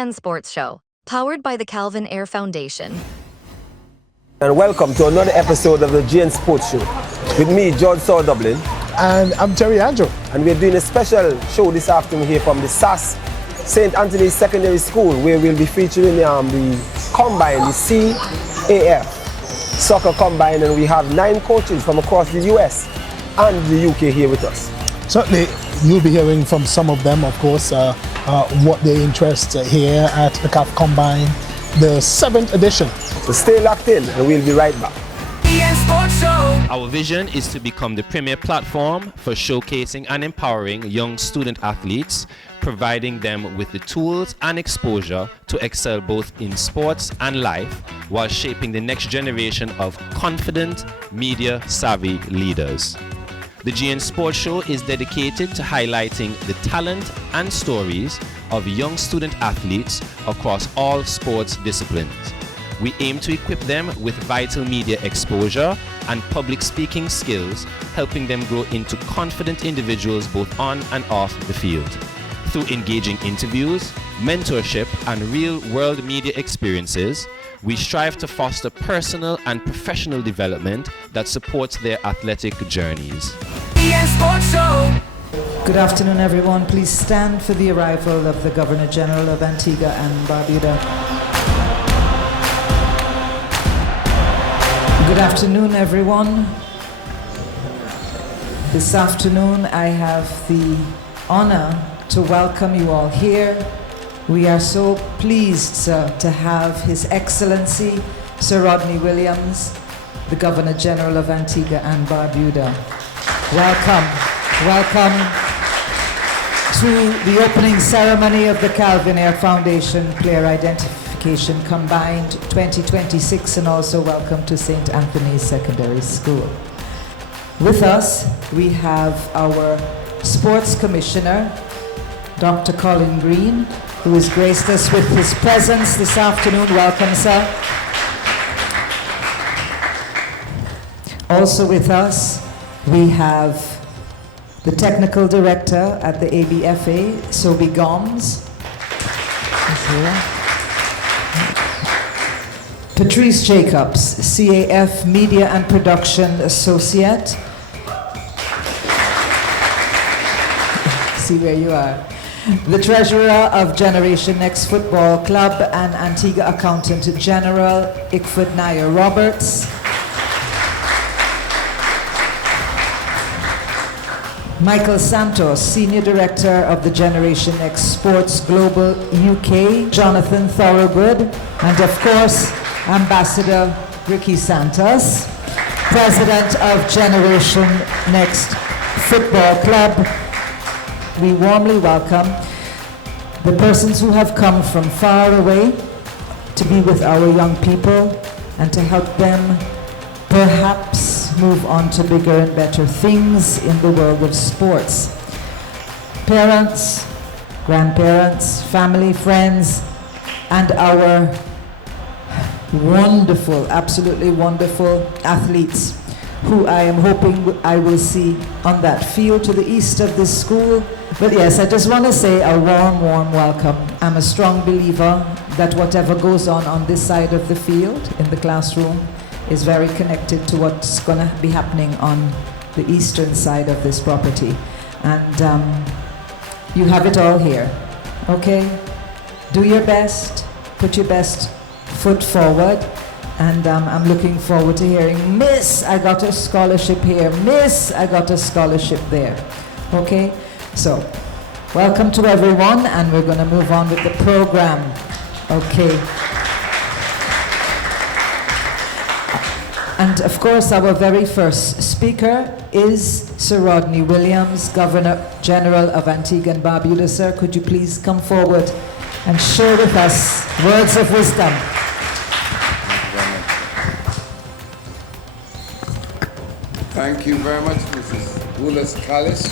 GN Sports Show, powered by the Calvin Ayre Foundation. And welcome to another episode of the GN Sports Show with me, George Saw Dublin. And I'm Terry Andrew. And we're doing a special show this afternoon here from the SAS St. Anthony's Secondary School, where we'll be featuring the combine, the CAF soccer combine, and we have 9 coaches from across the US and the UK here with us. Certainly, you'll be hearing from some of them, of course, what their interests here at the CAF Combine, the 7th edition. So stay locked in and we'll be right back. Our vision is to become the premier platform for showcasing and empowering young student athletes, providing them with the tools and exposure to excel both in sports and life, while shaping the next generation of confident, media-savvy leaders. The GN Sports Show is dedicated to highlighting the talent and stories of young student athletes across all sports disciplines. We aim to equip them with vital media exposure and public speaking skills, helping them grow into confident individuals both on and off the field. Through engaging interviews, mentorship, and real-world media experiences, we strive to foster personal and professional development that supports their athletic journeys. Good afternoon, everyone. Please stand for the arrival of the Governor General of Antigua and Barbuda. Good afternoon, everyone. This afternoon, I have the honor to welcome you all here. We are so pleased, sir, to have His Excellency Sir Rodney Williams, the Governor General of Antigua and Barbuda. Welcome, welcome to the opening ceremony of the Calvin Ayre Foundation Player Identification Combined 2026, and also welcome to St. Anthony's Secondary School. With us, we have our Sports Commissioner, Dr. Colin Green, who has graced us with his presence this afternoon. Welcome, sir. Also with us, we have the Technical Director at the ABFA, Sobi Gomes. Patrice Jacobs, CAF Media and Production Associate. See where you are. The Treasurer of Generation Next Football Club and Antigua Accountant General, Ickford Nair Roberts. Michael Santos, Senior Director of the Generation Next Sports Global UK, Jonathan Thorogood, and of course, Ambassador Ricky Santos, President of Generation Next Football Club. We warmly welcome the persons who have come from far away to be with our young people and to help them perhaps move on to bigger and better things in the world of sports. Parents, grandparents, family, friends, and our wonderful, absolutely wonderful athletes who I am hoping I will see on that field to the east of this school. But yes, I just want to say a warm, warm welcome. I'm a strong believer that whatever goes on this side of the field, in the classroom, is very connected to what's going to be happening on the eastern side of this property. And you have it all here, okay? Do your best, put your best foot forward, and I'm looking forward to hearing, Miss, I got a scholarship here, Miss, I got a scholarship there, okay? So, welcome to everyone, and we're going to move on with the program, okay? And of course, our very first speaker is Sir Rodney Williams, Governor General of Antigua and Barbuda. Sir, could you please come forward and share with us words of wisdom? Thank you very much, Mrs. Willis-Callis.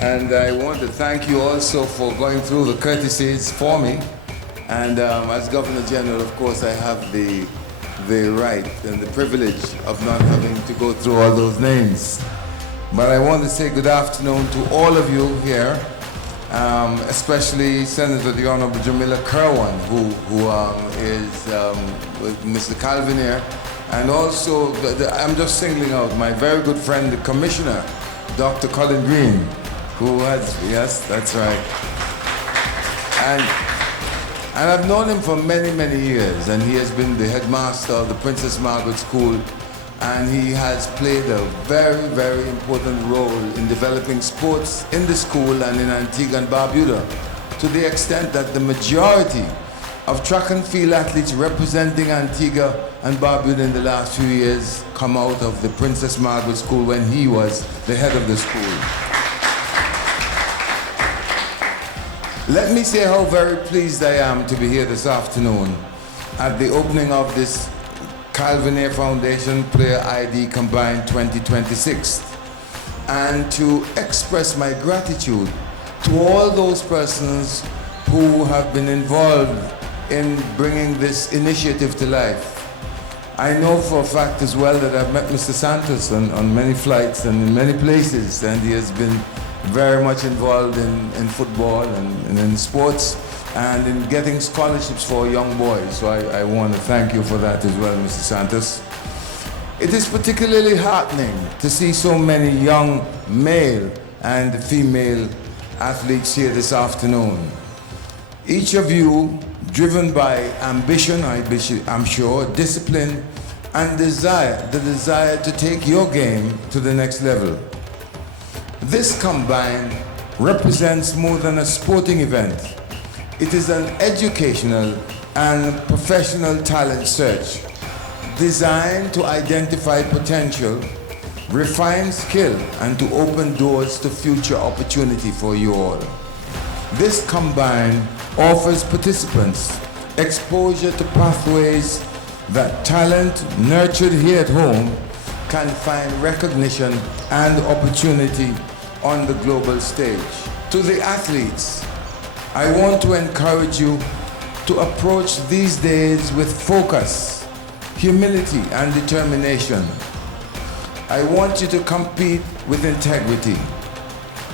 And I want to thank you also for going through the courtesies for me. And as Governor General, of course, I have the right and the privilege of not having to go through all those names. But I want to say good afternoon to all of you here especially Senator the Honorable Jamila Kerwan, who is with Mr. Calvin Ayre, and also I'm just singling out my very good friend, the Commissioner, Dr. Colin Green, who has, yes, that's right. And I've known him for many, many years, and he has been the headmaster of the Princess Margaret School, and he has played a very, very important role in developing sports in the school and in Antigua and Barbuda, to the extent that the majority of track and field athletes representing Antigua and Barbuda in the last few years come out of the Princess Margaret School when he was the head of the school. Let me say how very pleased I am to be here this afternoon at the opening of this Calvin Ayre Foundation Player ID Combined 2026, and to express my gratitude to all those persons who have been involved in bringing this initiative to life. I know for a fact as well that I've met Mr. Santos on many flights and in many places, and he has been very much involved in football and in sports and in getting scholarships for young boys. So I want to thank you for that as well, Mr. Santos. It is particularly heartening to see so many young male and female athletes here this afternoon. Each of you driven by ambition, I'm sure, discipline, and the desire to take your game to the next level. This combine represents more than a sporting event. It is an educational and professional talent search designed to identify potential, refine skill, and to open doors to future opportunity for you all. This combine offers participants exposure to pathways that talent nurtured here at home can find recognition and opportunity on the global stage. To the athletes, I want to encourage you to approach these days with focus, humility, and determination. I want you to compete with integrity.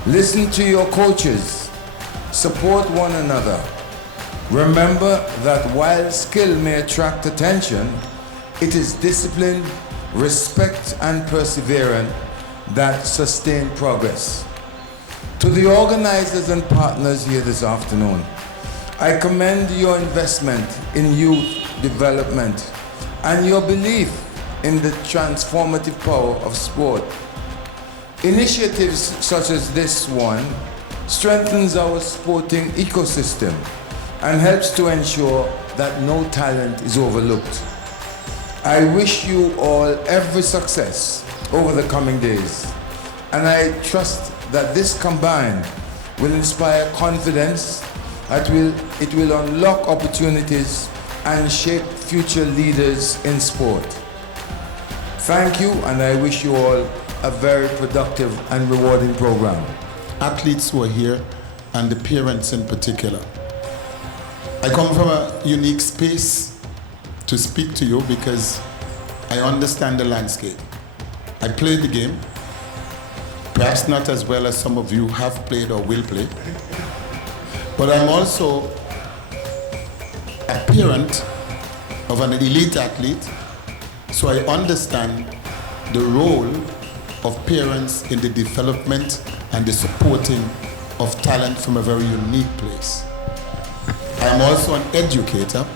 Listen to your coaches. Support one another. Remember that while skill may attract attention, it is discipline, respect, and perseverance that sustain progress. To the organizers and partners here this afternoon, I commend your investment in youth development and your belief in the transformative power of sport. Initiatives such as this one strengthens our sporting ecosystem and helps to ensure that no talent is overlooked. I wish you all every success over the coming days, and I trust that this combine will inspire confidence, it will unlock opportunities and shape future leaders in sport. Thank you, and I wish you all a very productive and rewarding program. Athletes who are here, and the parents in particular. I come from a unique space to speak to you because I understand the landscape. I played the game, perhaps not as well as some of you have played or will play, but I'm also a parent of an elite athlete, so I understand the role of parents in the development and the supporting of talent from a very unique place. I'm also an educator,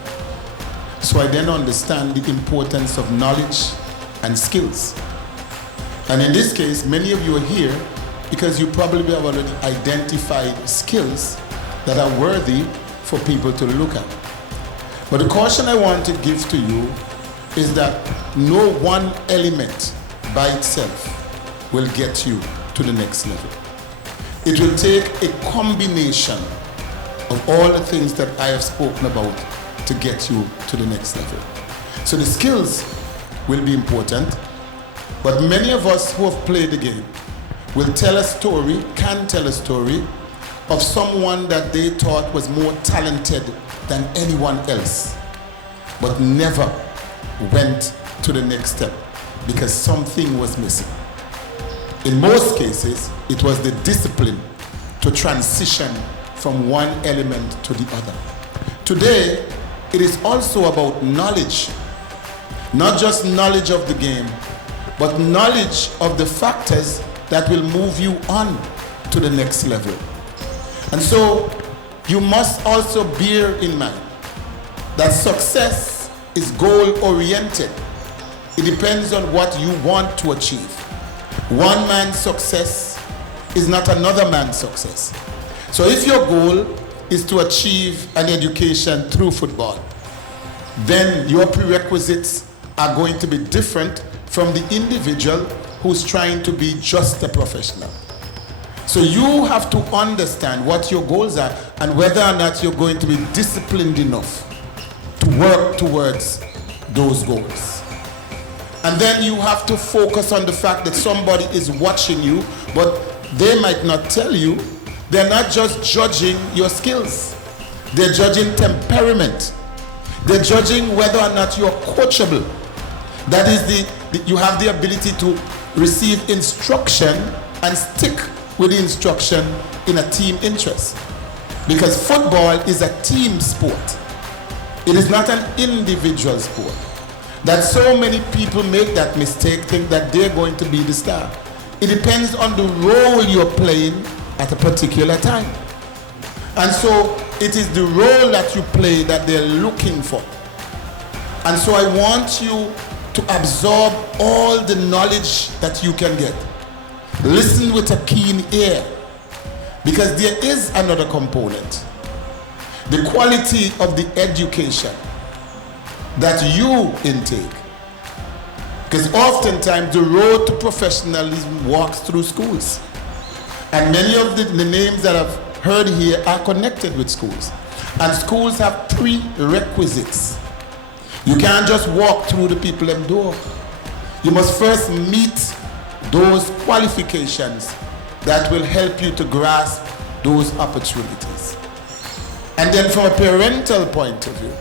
so I then understand the importance of knowledge and skills. And in this case, many of you are here because you probably have already identified skills that are worthy for people to look at. But the caution I want to give to you is that no one element by itself will get you to the next level. It will take a combination of all the things that I have spoken about to get you to the next level. So the skills will be important, but many of us who have played the game will tell a story, can tell a story of someone that they thought was more talented than anyone else, but never went to the next step because something was missing. In most cases, it was the discipline to transition from one element to the other. Today, it is also about knowledge. Not just knowledge of the game, but knowledge of the factors that will move you on to the next level. And so, you must also bear in mind that success is goal-oriented. It depends on what you want to achieve. One man's success is not another man's success. So if your goal is to achieve an education through football, then your prerequisites are going to be different from the individual who's trying to be just a professional. So you have to understand what your goals are and whether or not you're going to be disciplined enough to work towards those goals. And then you have to focus on the fact that somebody is watching you, but they might not tell you. They're not just judging your skills. They're judging temperament. They're judging whether or not you're coachable. That is you have the ability to receive instruction and stick with the instruction in a team interest. Because football is a team sport. It is not an individual sport. That so many people make that mistake, think that they're going to be the star. It depends on the role you're playing at a particular time. And so it is the role that you play that they're looking for. And so I want you to absorb all the knowledge that you can get. Listen with a keen ear, because there is another component. The quality of the education that you intake. Because oftentimes the road to professionalism walks through schools. And many of the names that I've heard here are connected with schools. And schools have prerequisites. You can't just walk through the people and door. You must first meet those qualifications that will help you to grasp those opportunities. And then from a parental point of view,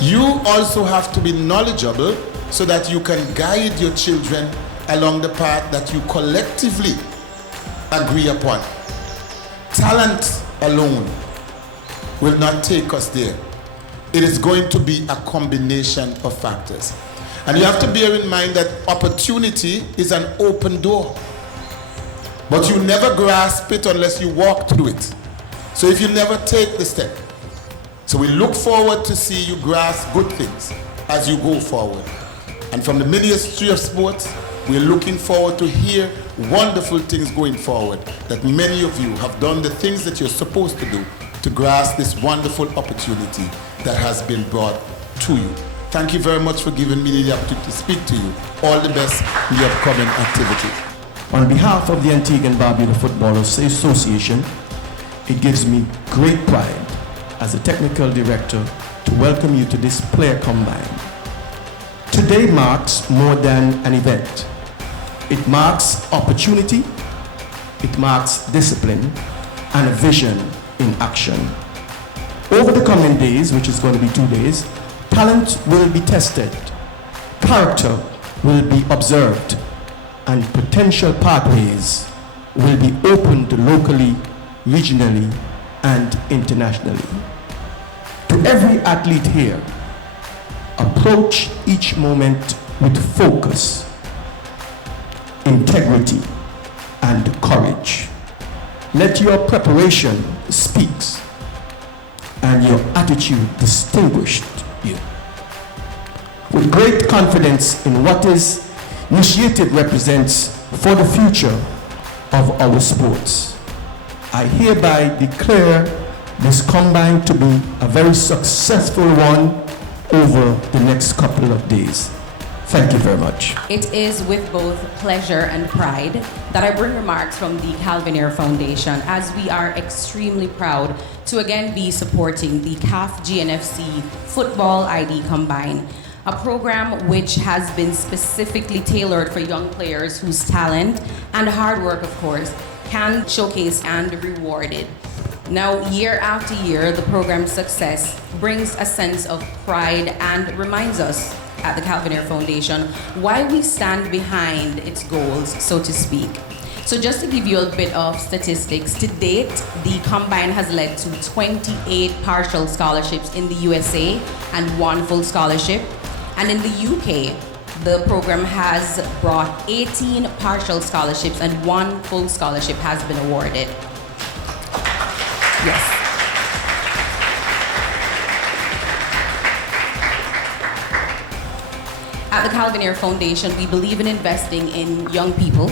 you also have to be knowledgeable so that you can guide your children along the path that you collectively agree upon. Talent alone will not take us there. It is going to be a combination of factors. And you have to bear in mind that opportunity is an open door. But you never grasp it unless you walk through it. So if you never take the step. So we look forward to see you grasp good things as you go forward. And from the Ministry of Sports, we're looking forward to hear wonderful things going forward, that many of you have done the things that you're supposed to do to grasp this wonderful opportunity that has been brought to you. Thank you very much for giving me the opportunity to speak to you. All the best in the upcoming activities. On behalf of the Antigua and Barbuda Football Association, it gives me great pride as a technical director to welcome you to this player combine. Today marks more than an event. It marks opportunity, it marks discipline, and a vision in action. Over the coming days, which is going to be 2 days, talent will be tested, character will be observed, and potential pathways will be opened locally, regionally, and internationally. To every athlete here, approach each moment with focus, integrity, and courage. Let your preparation speak and your attitude distinguish you. With great confidence in what this initiative represents for the future of our sports, I hereby declare this combine to be a very successful one over the next couple of days. Thank you very much. It is with both pleasure and pride that I bring remarks from the Calvin Ayre Foundation, as we are extremely proud to again be supporting the CAF GNFC Football ID Combine, a program which has been specifically tailored for young players whose talent and hard work, of course, can showcase and be rewarded. Now, year after year, the program's success brings a sense of pride and reminds us at the Calvin Ayre Foundation why we stand behind its goals, so to speak. So just to give you a bit of statistics, to date, the Combine has led to 28 partial scholarships in the USA and 1 full scholarship. And in the UK, the program has brought 18 partial scholarships and 1 full scholarship has been awarded. Yes. At the Calvin Ayre Foundation, we believe in investing in young people,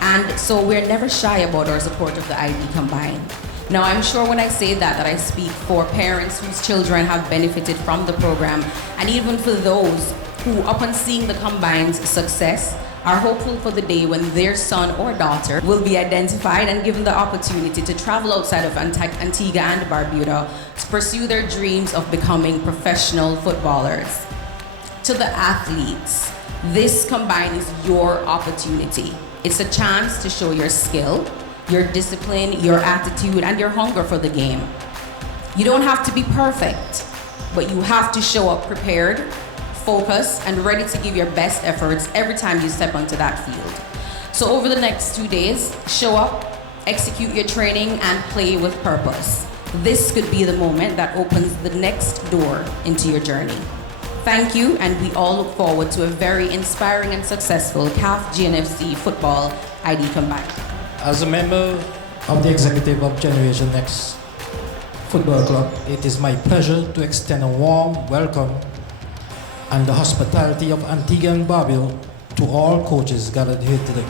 and so we're never shy about our support of the ID Combine. Now, I'm sure when I say that I speak for parents whose children have benefited from the program, and even for those who, upon seeing the Combine's success, are hopeful for the day when their son or daughter will be identified and given the opportunity to travel outside of Antigua and Barbuda to pursue their dreams of becoming professional footballers. To the athletes, this Combine is your opportunity. It's a chance to show your skill, your discipline, your attitude, and your hunger for the game. You don't have to be perfect, but you have to show up prepared, focused, and ready to give your best efforts every time you step onto that field. So over the next 2 days, show up, execute your training, and play with purpose. This could be the moment that opens the next door into your journey. Thank you, and we all look forward to a very inspiring and successful CAF GNFC Football ID Combine. As a member of the executive of Generation Next Football Club, it is my pleasure to extend a warm welcome and the hospitality of Antigua and Barbuda to all coaches gathered here today.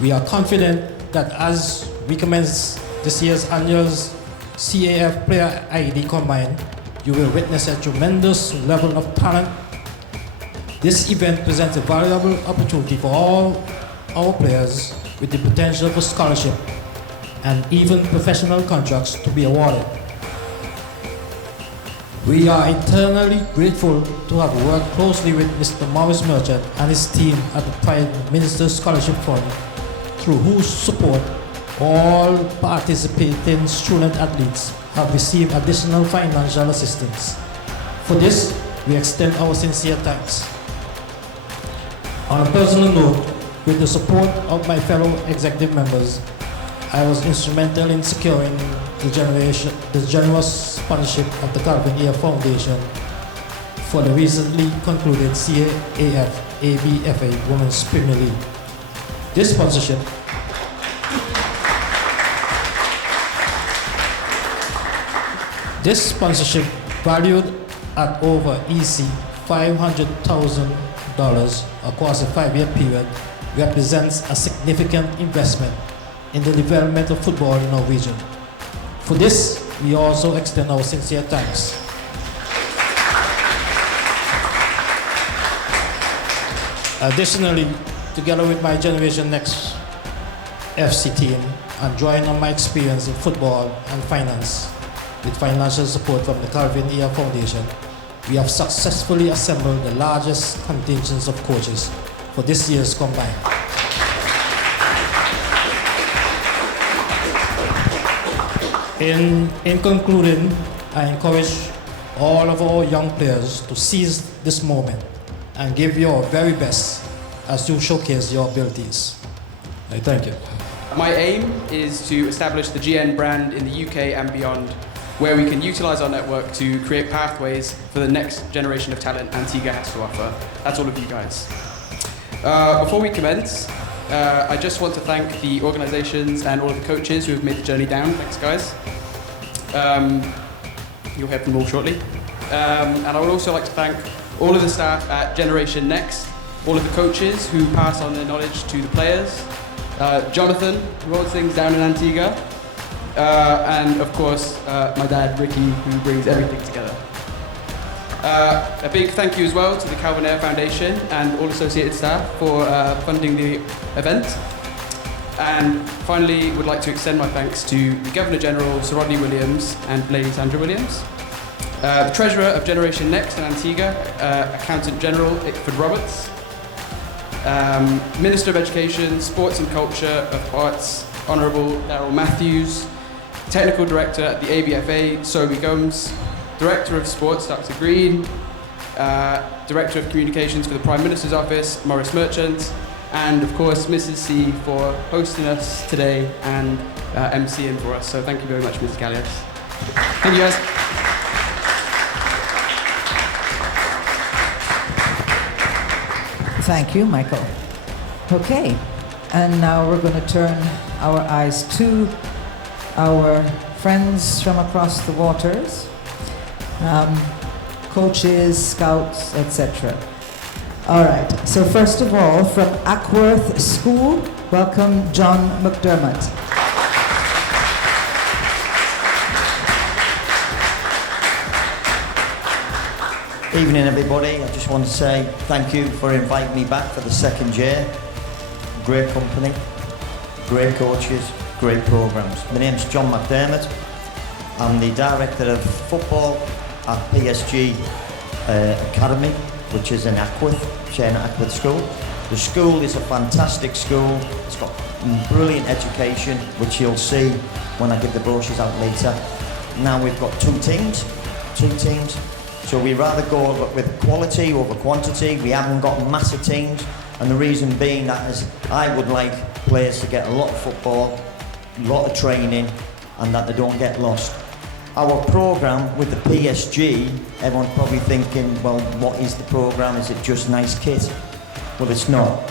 We are confident that as we commence this year's annual CAF Player ID Combine, you will witness a tremendous level of talent. This event presents a valuable opportunity for all our players with the potential for scholarship and even professional contracts to be awarded. We are eternally grateful to have worked closely with Mr. Maurice Merchant and his team at the Prime Minister's Scholarship Fund, through whose support all participating student athletes have received additional financial assistance. For this, we extend our sincere thanks. On a personal note, with the support of my fellow executive members, I was instrumental in securing the generous sponsorship of the Calvin Ayre Foundation for the recently concluded CAF ABFA Women's Premier League. This sponsorship, valued at over $500,000 across a 5-year period, represents a significant investment in the development of football in our region. For this, we also extend our sincere thanks. Additionally, together with my Generation Next FC team, and drawing on my experience in football and finance, with financial support from the Calvin Ayre Foundation, we have successfully assembled the largest contingents of coaches for this year's Combine. In concluding, I encourage all of our young players to seize this moment and give your very best as you showcase your abilities. I thank you. My aim is to establish the GN brand in the UK and beyond, where we can utilize our network to create pathways for the next generation of talent Antigua has to offer. That's all of you guys. Before we commence, I just want to thank the organizations and all of the coaches who have made the journey down. Thanks, guys. You'll hear from them all shortly. And I would also like to thank all of the staff at Generation Next, all of the coaches who pass on their knowledge to the players, Jonathan, who holds things down in Antigua, and of course, my dad, Ricky, who brings everything together. A big thank you as well to the Calvin Ayre Foundation and all associated staff for funding the event. And finally, would like to extend my thanks to the Governor General, Sir Rodney Williams, and Lady Sandra Williams, the Treasurer of Generation Next in Antigua, Accountant General Ickford Roberts, Minister of Education, Sports and Culture of Arts, Honourable Darryl Matthews, Technical Director at the ABFA, Sobi Gomes, Director of Sports, Dr. Green, Director of Communications for the Prime Minister's Office, Maurice Merchant, and of course Mrs. C for hosting us today and MCing for us. So thank you very much, Mrs. Gallios. Thank you, guys. Thank you, Michael. Okay, and now we're going to turn our eyes to our friends from across the waters, coaches, scouts, etc. All right, so first of all, from Ackworth School, welcome John McDermott. Evening, everybody. I just want to say thank you for inviting me back for the second year. Great company, great coaches, great programs. My name's John McDermott. I'm the director of football at PSG Academy, which is in Ackworth, sharing Ackworth School. The school is a fantastic school. It's got brilliant education, which you'll see when I give the brochures out later. Now we've got two teams. So we rather go with quality over quantity. We haven't got massive teams, and the reason being that is I would like players to get a lot of football, a lot of training, and that they don't get lost. Our programme with the PSG, everyone's probably thinking, well, what is the programme? Is it just nice kit? Well, it's not.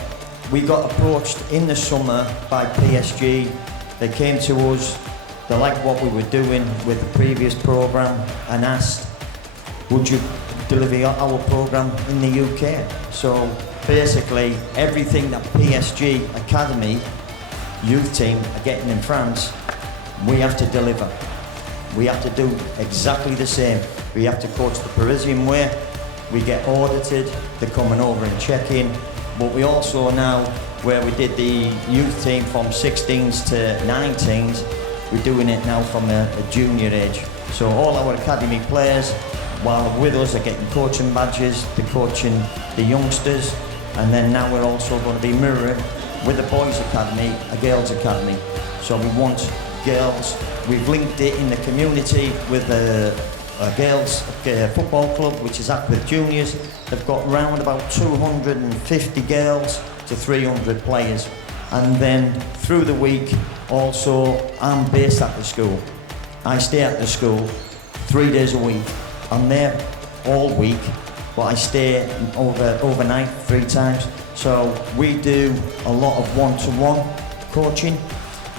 We got approached in the summer by PSG. They came to us, they liked what we were doing with the previous programme and asked, would you deliver our programme in the UK? So basically, everything that PSG Academy youth team are getting in France, we have to deliver. We have to do exactly the same. We have to coach the Parisian way. We get audited, they're coming over and checking. But we also now, where we did the youth team from 16s to 19s, we're doing it now from a junior age. So all our academy players, while with us, are getting coaching badges, they're coaching the youngsters, and then now we're also going to be mirroring with the boys academy, a girls academy. So we want girls. We've linked it in the community with a girls football club, which is Ackworth Juniors. They've got around about 250 girls to 300 players. And then through the week, also, I'm based at the school. I stay at the school 3 days a week. I'm there all week, but I stay overnight 3 times. So we do a lot of one-to-one coaching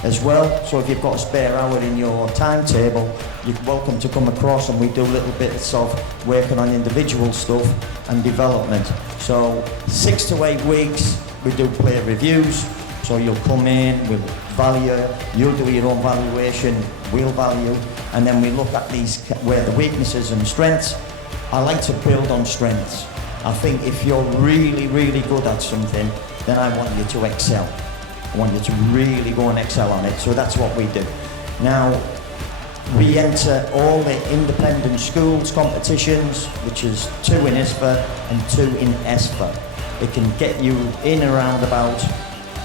as well. So if you've got a spare hour in your timetable, you're welcome to come across, and we do little bits of working on individual stuff and development. So 6 to 8 weeks, we do player reviews. So you'll come in, we'll value, you'll do your own valuation, we'll value, and then we look at these, where the weaknesses and strengths. I like to build on strengths. I think if you're really, really good at something, then I want you to excel. I want you to really go and excel on it. So that's what we do. Now, we enter all the independent schools competitions, which is 2 in InspAyre and 2 in ESPA. It can get you in around about,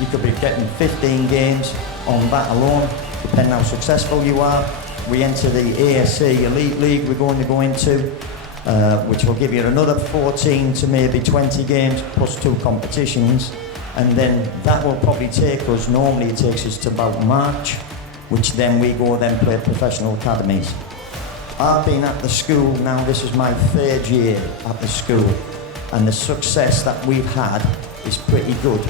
you could be getting 15 games on that alone, depending how successful you are. We enter the ASC Elite League we're going to go into, which will give you another 14 to maybe 20 games plus 2 competitions. And then that will probably take us, normally it takes us to about March, which then we go then play professional academies. I've been at the school now, this is my 3rd year at the school, and the success that we've had is pretty good,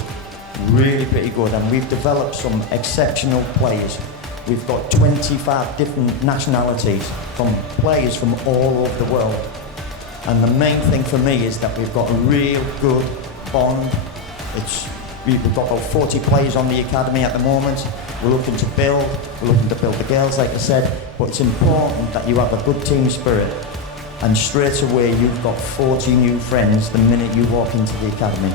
really pretty good, and we've developed some exceptional players. We've got 25 different nationalities, from players from all over the world. And the main thing for me is that we've got a real good bond. We've got about 40 players on the academy at the moment. We're looking to build the girls, like I said, but it's important that you have a good team spirit. And straight away, you've got 40 new friends the minute you walk into the academy.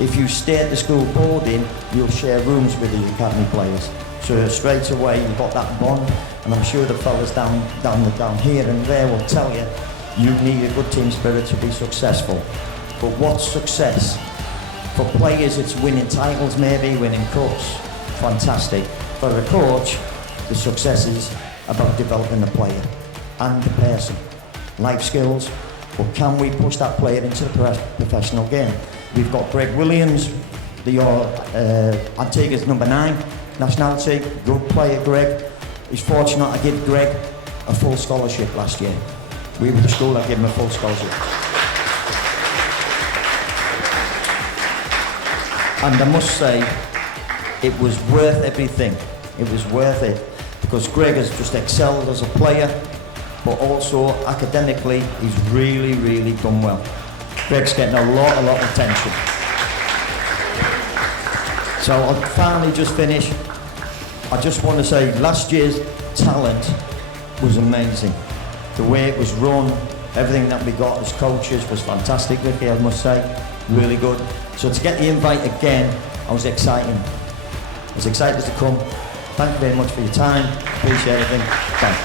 If you stay at the school boarding, you'll share rooms with the academy players. So straight away, you've got that bond, and I'm sure the fellas down here and there will tell you, you need a good team spirit to be successful. But what's success? For players, it's winning titles, maybe winning cups. Fantastic. For a coach, the success is about developing the player and the person. Life skills, but can we push that player into the professional game? We've got Greg Williams, Antigua's number 9 nationality, good player Greg. He's fortunate I gave Greg a full scholarship last year. We were the school that gave him a full scholarship. And I must say, it was worth everything. It was worth it, because Greg has just excelled as a player, but also academically, he's really, really done well. Greg's getting a lot of attention. So I'll finally just finish. I just want to say, last year's talent was amazing. The way it was run, everything that we got as coaches was fantastic, Vicky, I must say. Really good. So to get the invite again, I was excited to come. Thank you very much for your time. Appreciate everything. Thanks.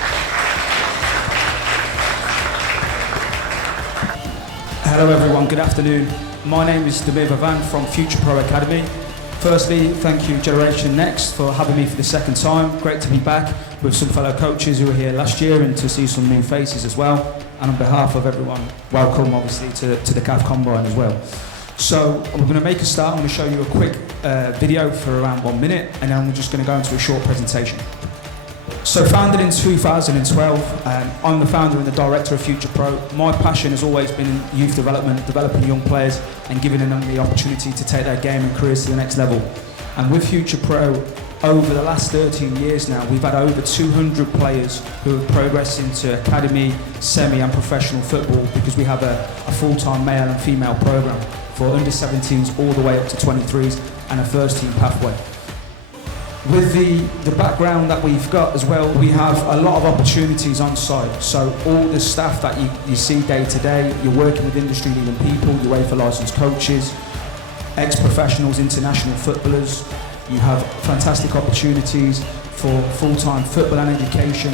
Hello everyone, good afternoon. My name is Demir Vavan from Future Pro Academy. Firstly, thank you Generation Next for having me for the second time. Great to be back with some fellow coaches who were here last year and to see some new faces as well. And on behalf of everyone, welcome obviously to the CAF Combine as well. So I'm going to make a start. I'm going to show you a quick video for around 1 minute, and then we're just going to go into a short presentation. So founded in 2012, I'm the founder and the director of Future Pro. My passion has always been in youth development, developing young players and giving them the opportunity to take their game and careers to the next level. And with Future Pro, over the last 13 years now, we've had over 200 players who have progressed into academy, semi and professional football, because we have a full-time male and female programme for under 17s all the way up to 23s and a first team pathway. With the background that we've got as well, we have a lot of opportunities on site. So all the staff that you see day to day, you're working with industry leading people, your UEFA licensed coaches, ex-professionals, international footballers. You have fantastic opportunities for full-time football and education.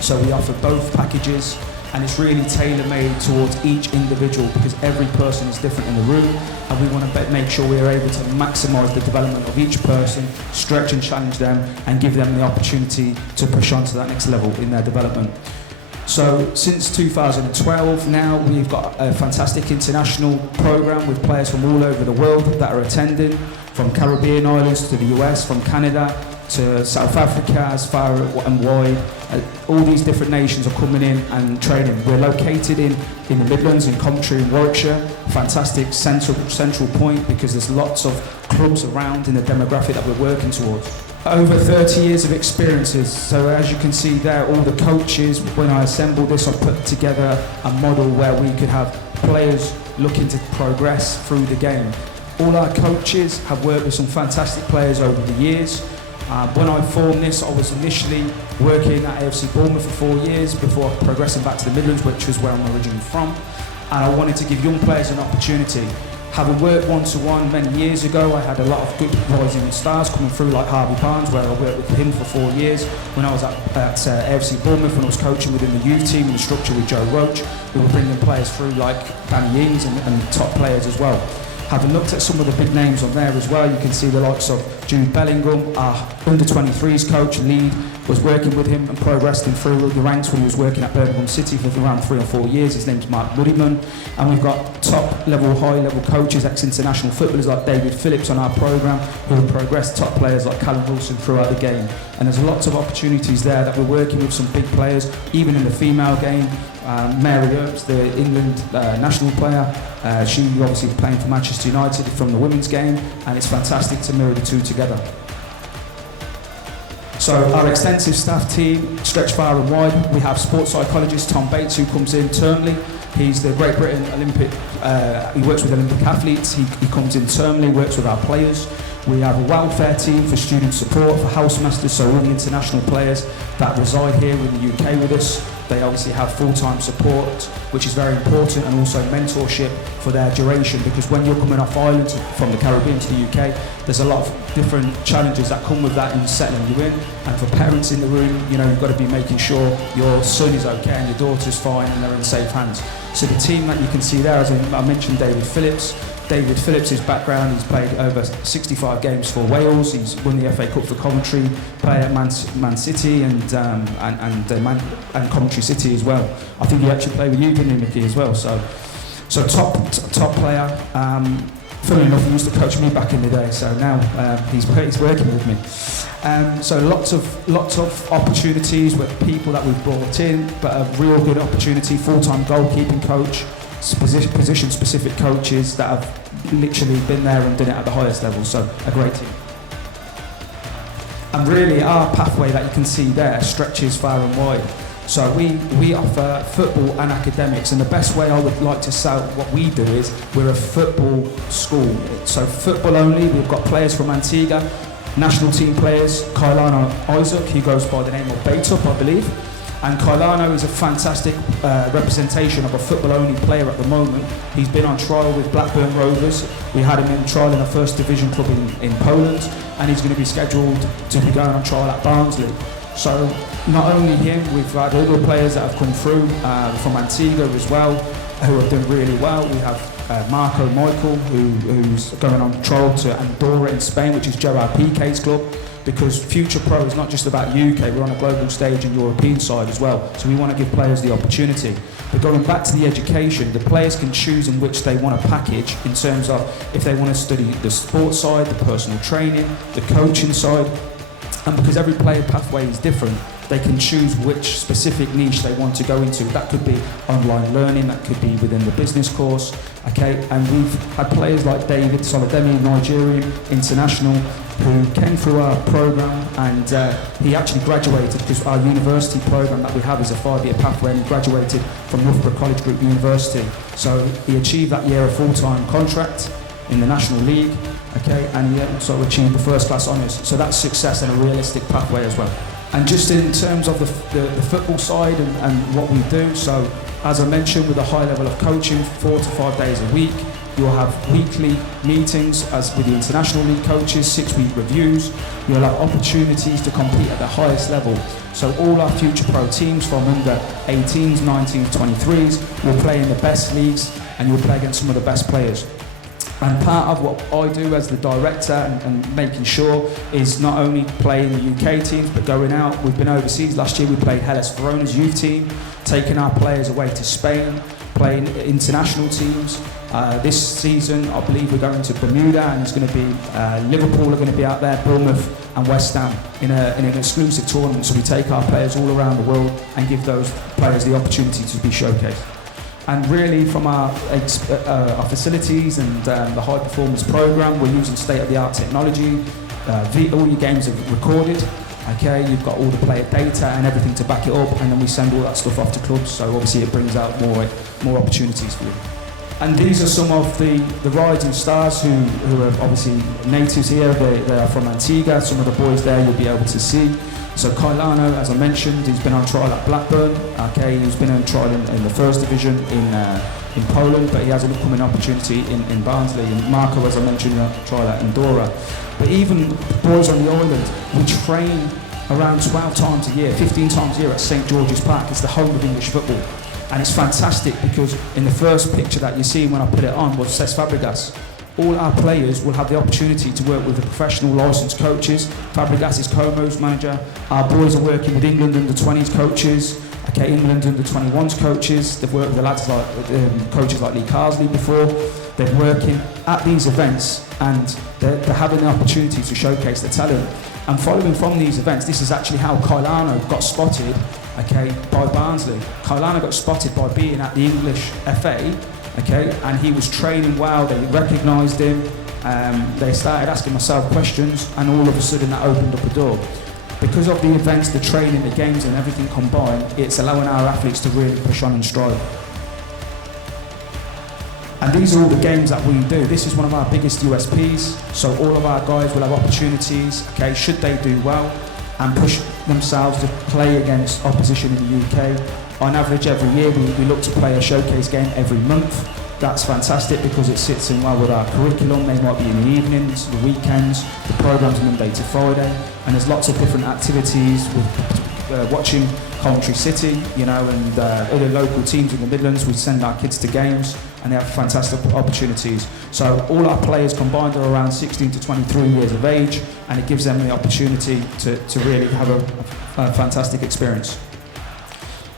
So we offer both packages, and it's really tailor-made towards each individual, because every person is different in the room, and we want to make sure we are able to maximise the development of each person, stretch and challenge them, and give them the opportunity to push on to that next level in their development. So since 2012 now, we've got a fantastic international programme with players from all over the world that are attending, from Caribbean islands to the US, from Canada to South Africa, as far and wide. All these different nations are coming in and training. We're located in the Midlands, in Coventry and Warwickshire. Fantastic central point, because there's lots of clubs around in the demographic that we're working towards. Over 30 years of experiences. So as you can see there, all the coaches, when I assembled this, I put together a model where we could have players looking to progress through the game. All our coaches have worked with some fantastic players over the years. When I formed this, I was initially working at AFC Bournemouth for 4 years before progressing back to the Midlands, which was where I'm originally from. And I wanted to give young players an opportunity. Having worked one-to-one many years ago, I had a lot of good rising stars coming through, like Harvey Barnes, where I worked with him for 4 years. When I was at AFC Bournemouth, when I was coaching within the youth team and the structure with Joe Roach, we were bringing players through like Danny Ings and top players as well. Having looked at some of the big names on there as well, you can see the likes of Jude Bellingham, our under-23s coach, lead, was working with him and progressed him through the ranks when he was working at Birmingham City for around 3 or 4 years. His name's Mark Muddyman. And we've got top-level, high-level coaches, ex-international footballers like David Phillips on our programme, who have progressed top players like Callum Wilson throughout the game. And there's lots of opportunities there that we're working with some big players, even in the female game. Mary Earps, the England national player, she obviously playing for Manchester United from the women's game, and it's fantastic to mirror the two together. So our extensive staff team stretch far and wide. We have sports psychologist Tom Bates, who comes in termly. He's the Great Britain Olympic, he works with Olympic athletes. He comes in termly, works with our players. We have a welfare team for student support, for housemasters, so all the international players that reside here in the UK with us, they obviously have full-time support, which is very important, and also mentorship for their duration, because when you're coming off island from the Caribbean to the UK, there's a lot of different challenges that come with that in settling you in. And for parents in the room, you know, you've got to be making sure your son is okay and your daughter's fine and they're in safe hands. So the team that you can see there, as I mentioned, David Phillips. David Phillips' background, he's played over 65 games for Wales. He's won the FA Cup for Coventry, played at Man City and Coventry City as well. I think he actually played with you, didn't he, Mickey, as well? So top player. Funnily enough, he used to coach me back in the day, so now he's working with me. So lots of opportunities with people that we've brought in, but a real good opportunity, full-time goalkeeping coach, position-specific coaches that have literally been there and done it at the highest level, so a great team. And really our pathway that you can see there stretches far and wide. So we offer football and academics, and the best way I would like to sell what we do is we're a football school. So football only, we've got players from Antigua, national team players, Kailano Isaac, he goes by the name of Beitup, I believe. And Kailano is a fantastic representation of a football-only player at the moment. He's been on trial with Blackburn Rovers. We had him in trial in a first division club in Poland, and he's going to be scheduled to be going on trial at Barnsley. So not only him, we've had other players that have come through from Antigua as well, who have done really well. We have Michael, who's going on trial to Andorra in Spain, which is Gerard Piqué's club, because Future Pro is not just about UK, we're on a global stage and European side as well, so we want to give players the opportunity. But going back to the education, the players can choose in which they want to package in terms of if they want to study the sports side, the personal training, the coaching side, and because every player pathway is different, they can choose which specific niche they want to go into. That could be online learning, that could be within the business course, okay? And we've had players like David Solodemi, Nigerian international, who came through our program, and he actually graduated, because our university program that we have is a 5-year pathway, and he graduated from Loughborough College Group University. So he achieved that year a full-time contract in the National League, okay, and he also achieved the first class honours. So that's success and a realistic pathway as well. And just in terms of the football side and what we do, so as I mentioned, with a high level of coaching, 4 to 5 days a week, you'll have weekly meetings as with the international league coaches, 6-week reviews. You'll have opportunities to compete at the highest level. So all our Future Pro teams from under 18s, 19s, 23s will play in the best leagues, and you'll play against some of the best players. And part of what I do as the director and making sure is not only playing the UK teams, but going out. We've been overseas. Last year we played Hellas Verona's youth team, taking our players away to Spain, playing international teams. This season, I believe we're going to Bermuda, and it's going to be Liverpool are going to be out there, Bournemouth and West Ham in an exclusive tournament. So we take our players all around the world and give those players the opportunity to be showcased. And really, from our facilities and the high performance program, we're using state-of-the-art technology. All your games are recorded. Okay, you've got all the player data and everything to back it up, and then we send all that stuff off to clubs. So obviously, it brings out more opportunities for you. And these are some of the rising stars who are obviously natives here. They are from Antigua. Some of the boys there you'll be able to see. So Kailano, as I mentioned, he's been on trial at Blackburn. Okay, he's been on trial in the first division in Poland, but he has an upcoming opportunity in Barnsley. And Marco, as I mentioned, on trial at Andorra. But even boys on the island, we train around 12 times a year, 15 times a year at St George's Park. It's the home of English football. And it's fantastic because in the first picture that you see when I put it on was Cesc Fabregas. All our players will have the opportunity to work with the professional licensed coaches. Fabregas is Como's manager. Our boys are working with England under-20s coaches. Okay, England under-21s coaches. They've worked with the lads like coaches like Lee Carsley before. They're working at these events, and they're having the opportunity to showcase their talent. And following from these events, this is actually how Kailano got spotted, okay, by Barnsley. Kailano got spotted by being at the English FA. Okay, and he was training well, they recognised him, they started asking myself questions, and all of a sudden that opened up a door. Because of the events, the training, the games and everything combined, it's allowing our athletes to really push on and strive. And these are all the games that we do. This is one of our biggest USPs, so all of our guys will have opportunities, okay, should they do well, and push themselves to play against opposition in the UK. On average, every year we look to play a showcase game every month. That's fantastic because it sits in well with our curriculum. They might be in the evenings, the weekends, the program's Monday to Friday, and there's lots of different activities with watching Coventry City, you know, and other local teams in the Midlands. We send our kids to games, and they have fantastic opportunities. So all our players combined are around 16 to 23 years of age, and it gives them the opportunity to really have a fantastic experience.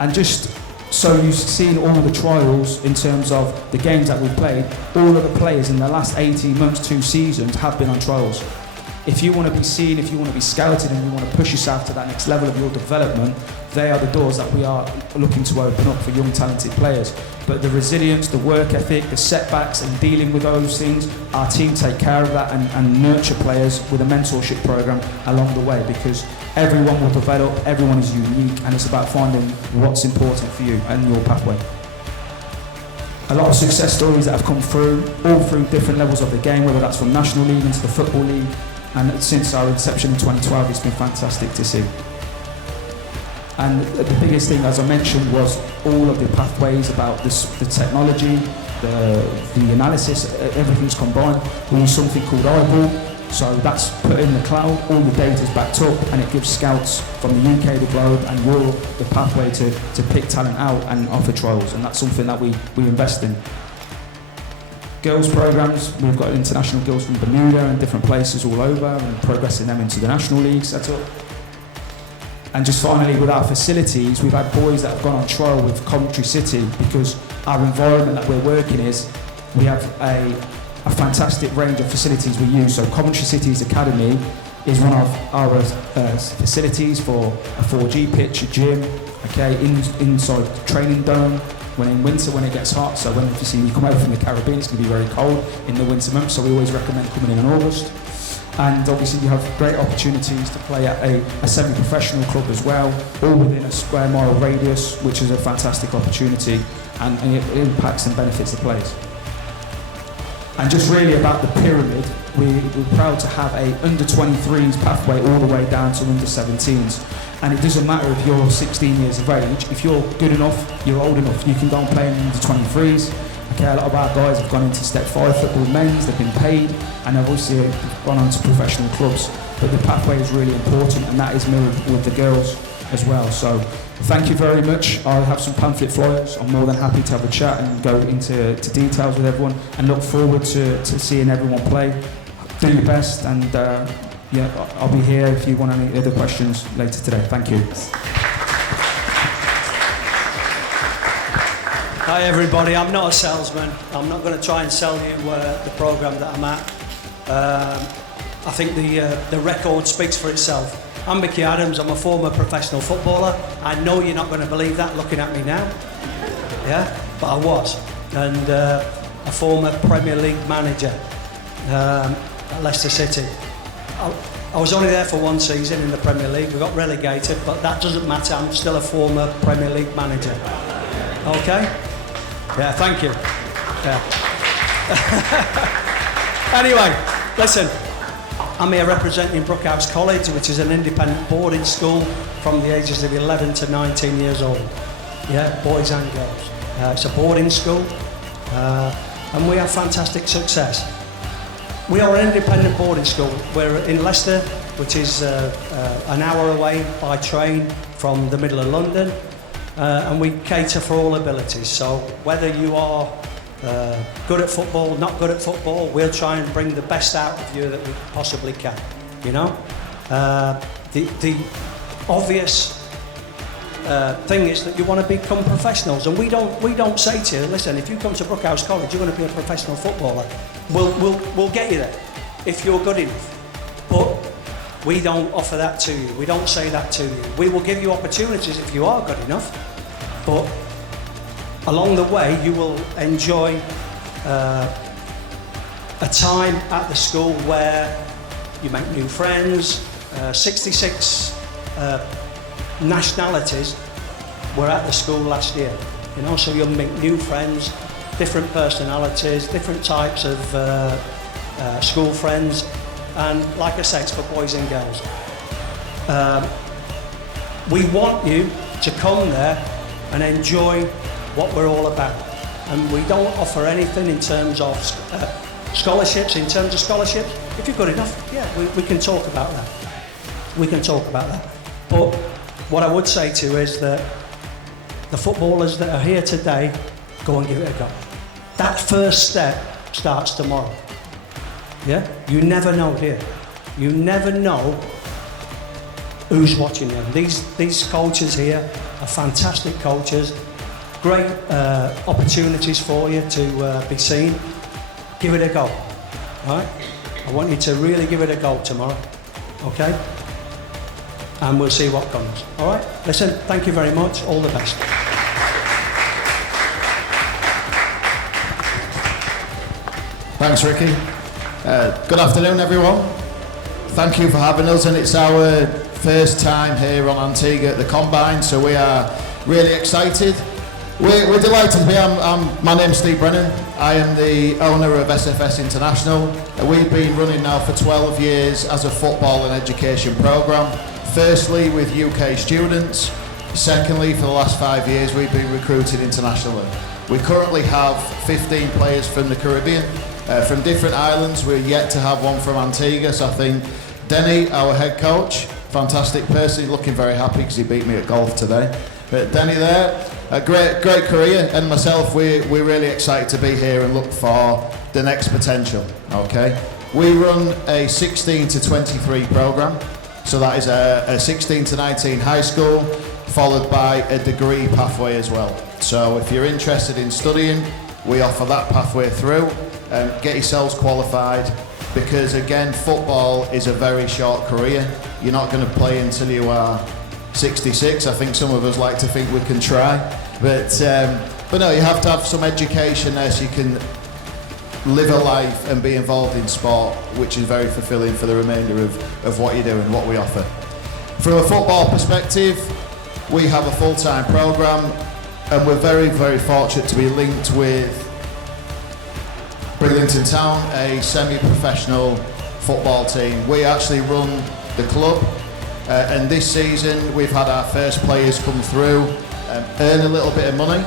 And just So you've seen all the trials in terms of the games that we've played. All of the players in the last 18 months, 2 seasons have been on trials. If you want to be seen, if you want to be scouted and you want to push yourself to that next level of your development, they are the doors that we are looking to open up for young talented players. But the resilience, the work ethic, the setbacks and dealing with those things, our team take care of that and nurture players with a mentorship program along the way, because everyone will develop, everyone is unique, and it's about finding what's important for you and your pathway. A lot of success stories that have come through, all through different levels of the game, whether that's from National League into the Football League, and since our inception in 2012, it's been fantastic to see. And the biggest thing, as I mentioned, was all of the pathways about this, the technology, the analysis, everything's combined. We use something called Eyeball, so that's put in the cloud, all the data's backed up, and it gives scouts from the UK, the globe, and Europe the pathway to pick talent out and offer trials, and that's something that we invest in. Girls programs, we've got international girls from Bermuda and different places all over, and progressing them into the National League setup. And just finally, with our facilities, we've had boys that have gone on trial with Coventry City, because our environment that we're working is, we have a fantastic range of facilities we use. So Coventry City's Academy is one of our facilities for a 4G pitch, a gym, okay, inside the training dome. When in winter, when it gets hot, so when you come over from the Caribbean, it's going to be very cold in the winter months, so we always recommend coming in August. And obviously you have great opportunities to play at a semi-professional club as well, all within a square mile radius, which is a fantastic opportunity, and it impacts and benefits the players. And just really about the pyramid, we're proud to have a under-23s pathway all the way down to under-17s. And it doesn't matter if you're 16 years of age, if you're good enough, you're old enough, you can go and play in under-23s. Okay, a lot of our guys have gone into Step 5 football men's, they've been paid, and they've obviously gone on to professional clubs. But the pathway is really important, and that is mirrored with the girls as well. So thank you very much. I'll have some pamphlet flyers. I'm more than happy to have a chat and go into details with everyone, and look forward to seeing everyone play. Do your best, and yeah, I'll be here if you want any other questions later today. Thank you. Hi everybody, I'm not a salesman. I'm not going to try and sell you the programme that I'm at. I think the record speaks for itself. I'm Mickey Adams, I'm a former professional footballer. I know you're not going to believe that looking at me now. Yeah, but I was. And a former Premier League manager at Leicester City. I was only there for 1 season in the Premier League. We got relegated, but that doesn't matter. I'm still a former Premier League manager. Okay? Yeah, thank you. Yeah. Anyway, listen. I'm here representing Brookhouse College, which is an independent boarding school from the ages of 11 to 19 years old. Yeah, boys and girls. It's a boarding school, and we have fantastic success. We are an independent boarding school. We're in Leicester, which is an hour away by train from the middle of London, and we cater for all abilities. So whether you are good at football, not good at football, we'll try and bring the best out of you that we possibly can. You know, the obvious thing is that you want to become professionals, and we don't say to you, listen, if you come to Brookhouse College, you're going to be a professional footballer. We'll get you there if you're good enough, but we don't offer that to you. We don't say that to you. We will give you opportunities if you are good enough, but along the way you will enjoy a time at the school where you make new friends. 66 nationalities were at the school last year, you know, so you'll make new friends, different personalities, different types of school friends, and like I say, it's for boys and girls. We want you to come there and enjoy what we're all about, and we don't offer anything in terms of scholarships. In terms of scholarships, if you're good enough, yeah, we can talk about that. We can talk about that. But what I would say to you is that the footballers that are here today, go and give it a go. That first step starts tomorrow. Yeah? You never know, dear. You never know who's watching them. These coaches here are fantastic coaches, great opportunities for you to be seen. Give it a go, all right? I want you to really give it a go tomorrow, okay? And we'll see what comes, all right? Listen, thank you very much, all the best. Thanks, Ricky. Good afternoon, everyone. Thank you for having us, and it's our first time here on Antigua at the Combine, so we are really excited. We're delighted to be here. My name's Steve Brennan. I am the owner of SFS International. We've been running now for 12 years as a football and education programme. Firstly with UK students. Secondly, for the last 5 years we've been recruiting internationally. We currently have 15 players from the Caribbean, from different islands. We're yet to have one from Antigua, so I think Denny, our head coach, fantastic person, he's looking very happy because he beat me at golf today. But Denny there, a great career, and myself, we're really excited to be here and look for the next potential, okay? We run a 16 to 23 programme, so that is a 16 to 19 high school, followed by a degree pathway as well. So if you're interested in studying, we offer that pathway through. Get yourselves qualified, because again, football is a very short career. You're not going to play until you are 66. I think some of us like to think we can try, but no, you have to have some education there so you can live a life and be involved in sport, which is very fulfilling for the remainder of what you do and what we offer. From a football perspective, we have a full-time programme, and we're very, very fortunate to be linked with Bridlington Town, a semi-professional football team. We actually run the club, and this season we've had our first players come through, earn a little bit of money,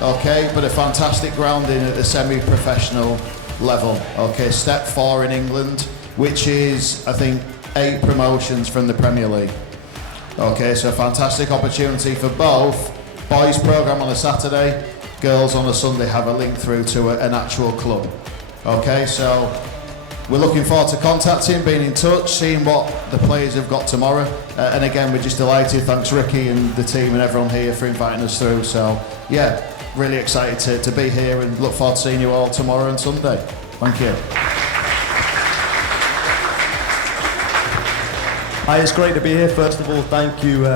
okay, but a fantastic grounding at the semi-professional level, okay, step 4 in England, which is, I think, 8 promotions from the Premier League. Okay, so a fantastic opportunity for both. Boys programme on a Saturday, girls on a Sunday have a link through to an actual club. Okay, so we're looking forward to contacting, being in touch, seeing what the players have got tomorrow. And again, we're just delighted. Thanks Ricky and the team and everyone here for inviting us through. So yeah, really excited to be here and look forward to seeing you all tomorrow and Sunday. Thank you. Hi, it's great to be here. First of all, thank you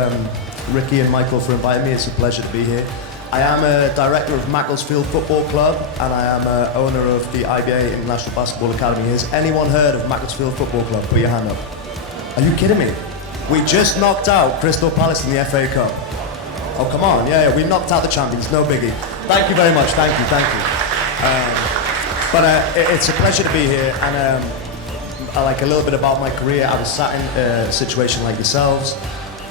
Ricky and Michael for inviting me. It's a pleasure to be here. I am a director of Macclesfield Football Club, and I am owner of the IBA International Basketball Academy. Has anyone heard of Macclesfield Football Club? Put your hand up. Are you kidding me? We just knocked out Crystal Palace in the FA Cup. Oh, come on. Yeah, we knocked out the champions. No biggie. Thank you very much. Thank you. But it's a pleasure to be here, and I like a little bit about my career. I was sat in a situation like yourselves.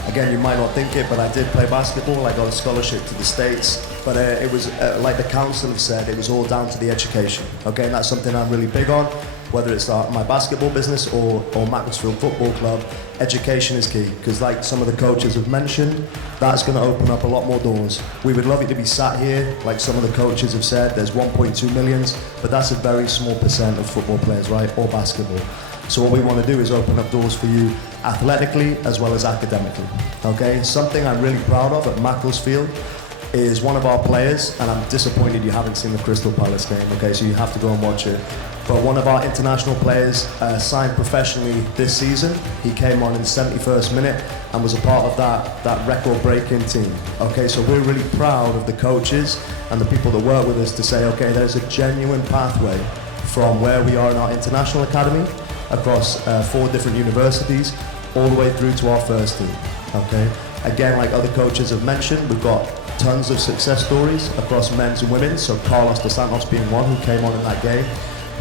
Again, you might not think it, but I did play basketball. I got a scholarship to the States, but it was, like the council have said, it was all down to the education. Okay, and that's something I'm really big on, whether it's my basketball business or Macclesfield Football Club. Education is key, because like some of the coaches have mentioned, that's going to open up a lot more doors. We would love you to be sat here, like some of the coaches have said, there's 1.2 million, but that's a very small percent of football players, right, or basketball. So what we want to do is open up doors for you athletically as well as academically. Okay, something I'm really proud of at Macclesfield is one of our players, and I'm disappointed you haven't seen the Crystal Palace game, okay, so you have to go and watch it. But one of our international players signed professionally this season. He came on in the 71st minute and was a part of that record-breaking team. Okay, so we're really proud of the coaches and the people that work with us to say, okay, there's a genuine pathway from where we are in our international academy across 4 different universities, all the way through to our first team, okay? Again, like other coaches have mentioned, we've got tons of success stories across men's and women's, so Carlos Dos Santos being one who came on in that game.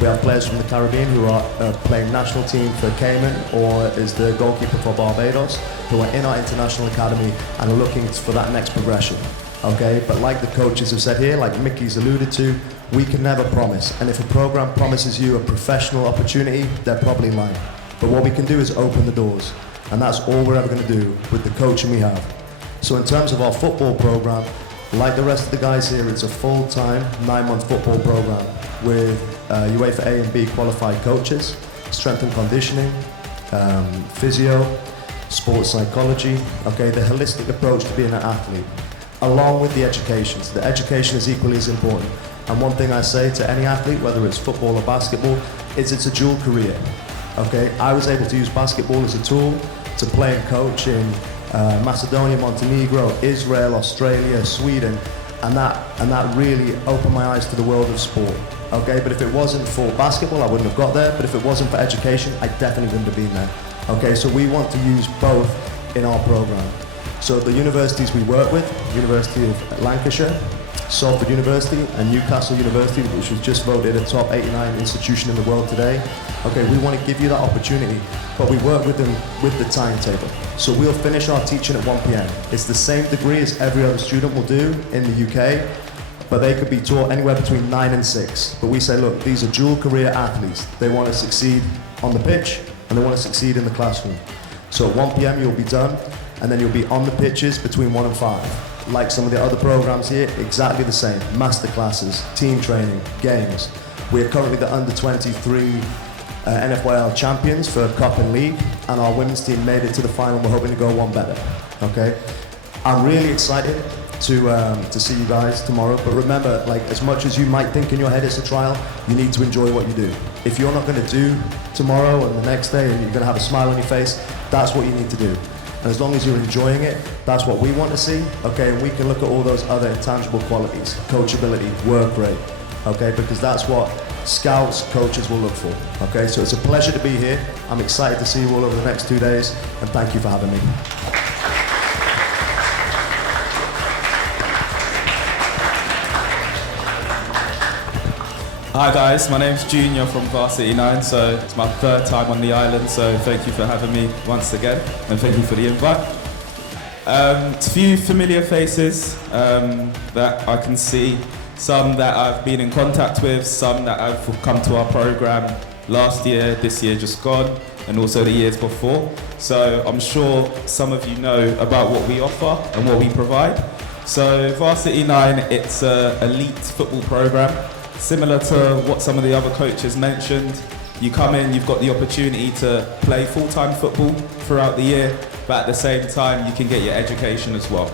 We have players from the Caribbean who are playing national team for Cayman or is the goalkeeper for Barbados, who are in our international academy and are looking for that next progression, okay? But like the coaches have said here, like Mickey's alluded to, we can never promise, and if a program promises you a professional opportunity, they're probably lying. But what we can do is open the doors, and that's all we're ever going to do with the coaching we have. So in terms of our football program, like the rest of the guys here, it's a full-time 9-month football program with UEFA A and B qualified coaches, strength and conditioning, physio, sports psychology, okay, the holistic approach to being an athlete. along with the education. So the education is equally as important. And one thing I say to any athlete, whether it's football or basketball, is it's a dual career. Okay, I was able to use basketball as a tool to play and coach in Macedonia, Montenegro, Israel, Australia, Sweden, and that really opened my eyes to the world of sport. Okay, but if it wasn't for basketball, I wouldn't have got there. But if it wasn't for education, I definitely wouldn't have been there. Okay, so we want to use both in our program. So the universities we work with, University of Lancashire, Salford University, and Newcastle University, which was just voted a top 89 institution in the world today. Okay, we want to give you that opportunity, but we work with them with the timetable. So we'll finish our teaching at 1 p.m. It's the same degree as every other student will do in the UK, but they could be taught anywhere between 9 and 6. But we say, look, these are dual career athletes. They want to succeed on the pitch, and they want to succeed in the classroom. So at 1 p.m. you'll be done, and then you'll be on the pitches between 1 and 5. Like some of the other programs here, exactly the same. Master classes, team training, games. We're currently the under-23 NFYL champions for Cup and League, and our women's team made it to the final. We're hoping to go one better. Okay, I'm really excited to see you guys tomorrow. But remember, like, as much as you might think in your head it's a trial, you need to enjoy what you do. If you're not going to do tomorrow and the next day, and you're going to have a smile on your face, that's what you need to do. And as long as you're enjoying it, that's what we want to see. Okay, and we can look at all those other intangible qualities, coachability, work rate. Okay, because that's what scouts, coaches will look for. Okay, so it's a pleasure to be here. I'm excited to see you all over the next 2 days, and thank you for having me. Hi guys, my name's Junior from Varsity 9, so it's my third time on the island, so thank you for having me once again, and thank you for the invite. A few familiar faces that I can see, some that I've been in contact with, some that have come to our program last year, this year just gone, and also the years before. So I'm sure some of you know about what we offer and what we provide. So Varsity 9, it's an elite football program. Similar to what some of the other coaches mentioned, you come in, you've got the opportunity to play full-time football throughout the year, but at the same time you can get your education as well.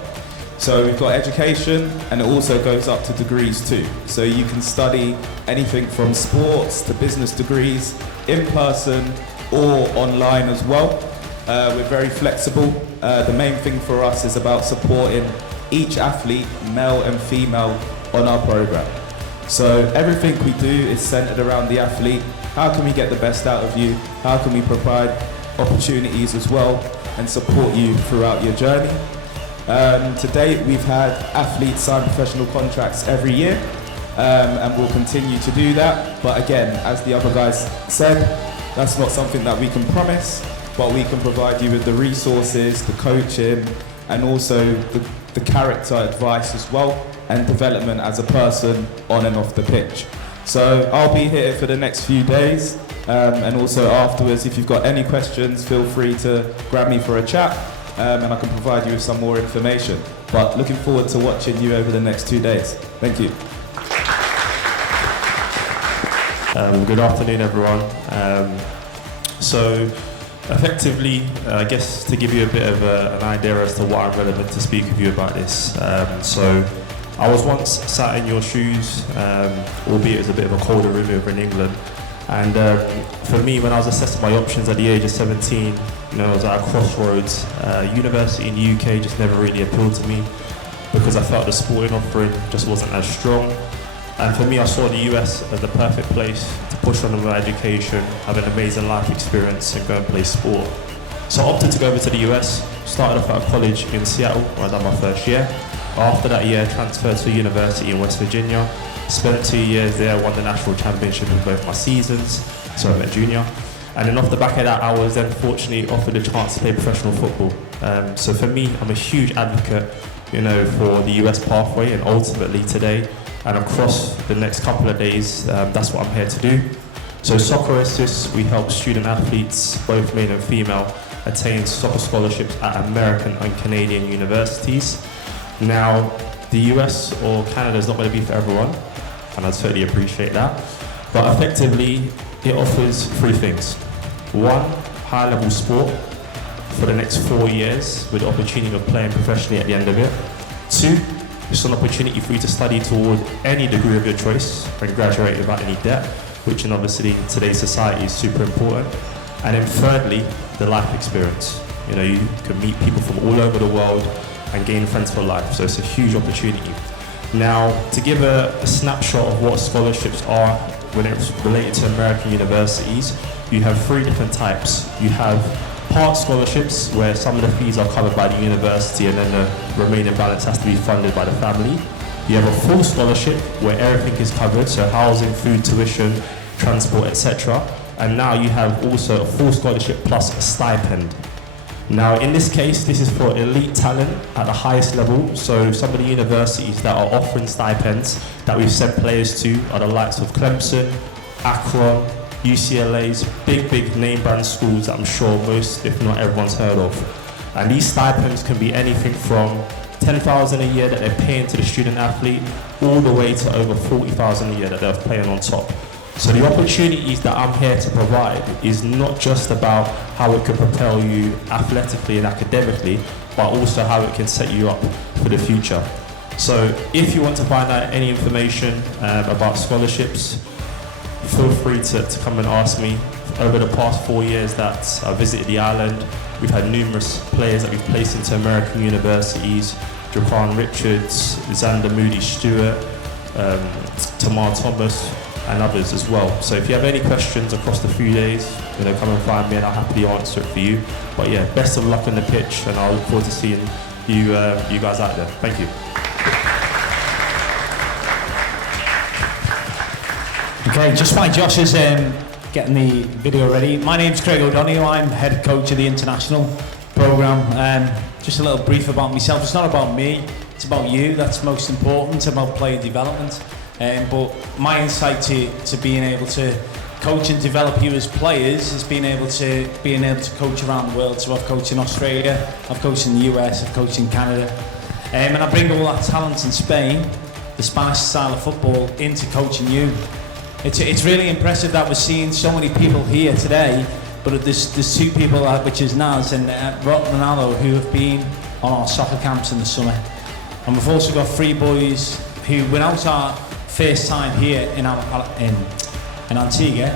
So we've got education, and it also goes up to degrees too. So you can study anything from sports to business degrees, in person or online as well. We're very flexible. The main thing for us is about supporting each athlete, male and female, on our program. So everything we do is centered around the athlete. How can we get the best out of you? How can we provide opportunities as well and support you throughout your journey? To date, we've had athletes sign professional contracts every year, and we'll continue to do that. But again, as the other guys said, that's not something that we can promise, but we can provide you with the resources, the coaching, and also the character advice as well, and development as a person on and off the pitch. So I'll be here for the next few days, and also afterwards, if you've got any questions, feel free to grab me for a chat, and I can provide you with some more information. But looking forward to watching you over the next 2 days. Thank you. Good afternoon, everyone. So effectively, I guess to give you a bit of an idea as to what I'm relevant to speak with you about this. So I was once sat in your shoes, albeit it was a bit of a colder room over in England. And for me, when I was assessing my options at the age of 17, you know, I was at a crossroads. University in the UK just never really appealed to me because I felt the sporting offering just wasn't as strong. And for me, I saw the US as the perfect place to push on my education, have an amazing life experience, and go and play sport. So I opted to go over to the US, started off at a college in Seattle, where I done my first year. After that year, transferred to a university in West Virginia, spent 2 years there, won the national championship in both my seasons, so I went junior. And then off the back of that, I was then fortunately offered a chance to play professional football. So for me, I'm a huge advocate, you know, for the US pathway, and ultimately today, and across the next couple of days, that's what I'm here to do. So Soccer Assist, we help student athletes, both male and female, attain soccer scholarships at American and Canadian universities. Now, the US or Canada is not going to be for everyone, and I totally appreciate that. But effectively, it offers 3 things. 1, high-level sport for the next 4 years with the opportunity of playing professionally at the end of it. 2, it's an opportunity for you to study toward any degree of your choice and graduate without any debt, which in obviously today's society is super important. And then thirdly, the life experience. You know, you can meet people from all over the world and gain friends for life, so it's a huge opportunity. Now, to give a snapshot of what scholarships are when it's related to American universities, you have 3 different types. You have part scholarships, where some of the fees are covered by the university and then the remaining balance has to be funded by the family. You have a full scholarship, where everything is covered, so housing, food, tuition, transport, etc. And now you have also a full scholarship plus a stipend. Now, in this case, this is for elite talent at the highest level. So some of the universities that are offering stipends that we've sent players to are the likes of Clemson, Akron, UCLA's big name brand schools that I'm sure most, if not everyone's heard of. And these stipends can be anything from $10,000 a year that they're paying to the student athlete, all the way to over $40,000 a year that they're paying on top. So the opportunities that I'm here to provide is not just about how it can propel you athletically and academically, but also how it can set you up for the future. So if you want to find out any information about scholarships, feel free to come and ask me. Over the past 4 years that I visited the island, we've had numerous players that we've placed into American universities, Jaquan Richards, Xander Moody-Stewart, Tamar Thomas, and others as well. So if you have any questions across the few days, come and find me and I'll happily answer it for you. But yeah, best of luck on the pitch, and I look forward to seeing you guys out there. Thank you. Okay, just while Josh is getting the video ready, my name's Craig O'Donoghue, I'm head coach of the international programme. Just a little brief about myself. It's not about me, it's about you. That's most important. It's about player development. But my insight to being able to coach and develop you as players is being able to coach around the world. So I've coached in Australia, I've coached in the US, I've coached in Canada, and I bring all that talent in Spain, the Spanish style of football, into coaching you. It's really impressive that we're seeing so many people here today, but there's 2 people, which is Naz and Ronaldo, who have been on our soccer camps in the summer. And we've also got 3 boys who went out our first time here in Antigua.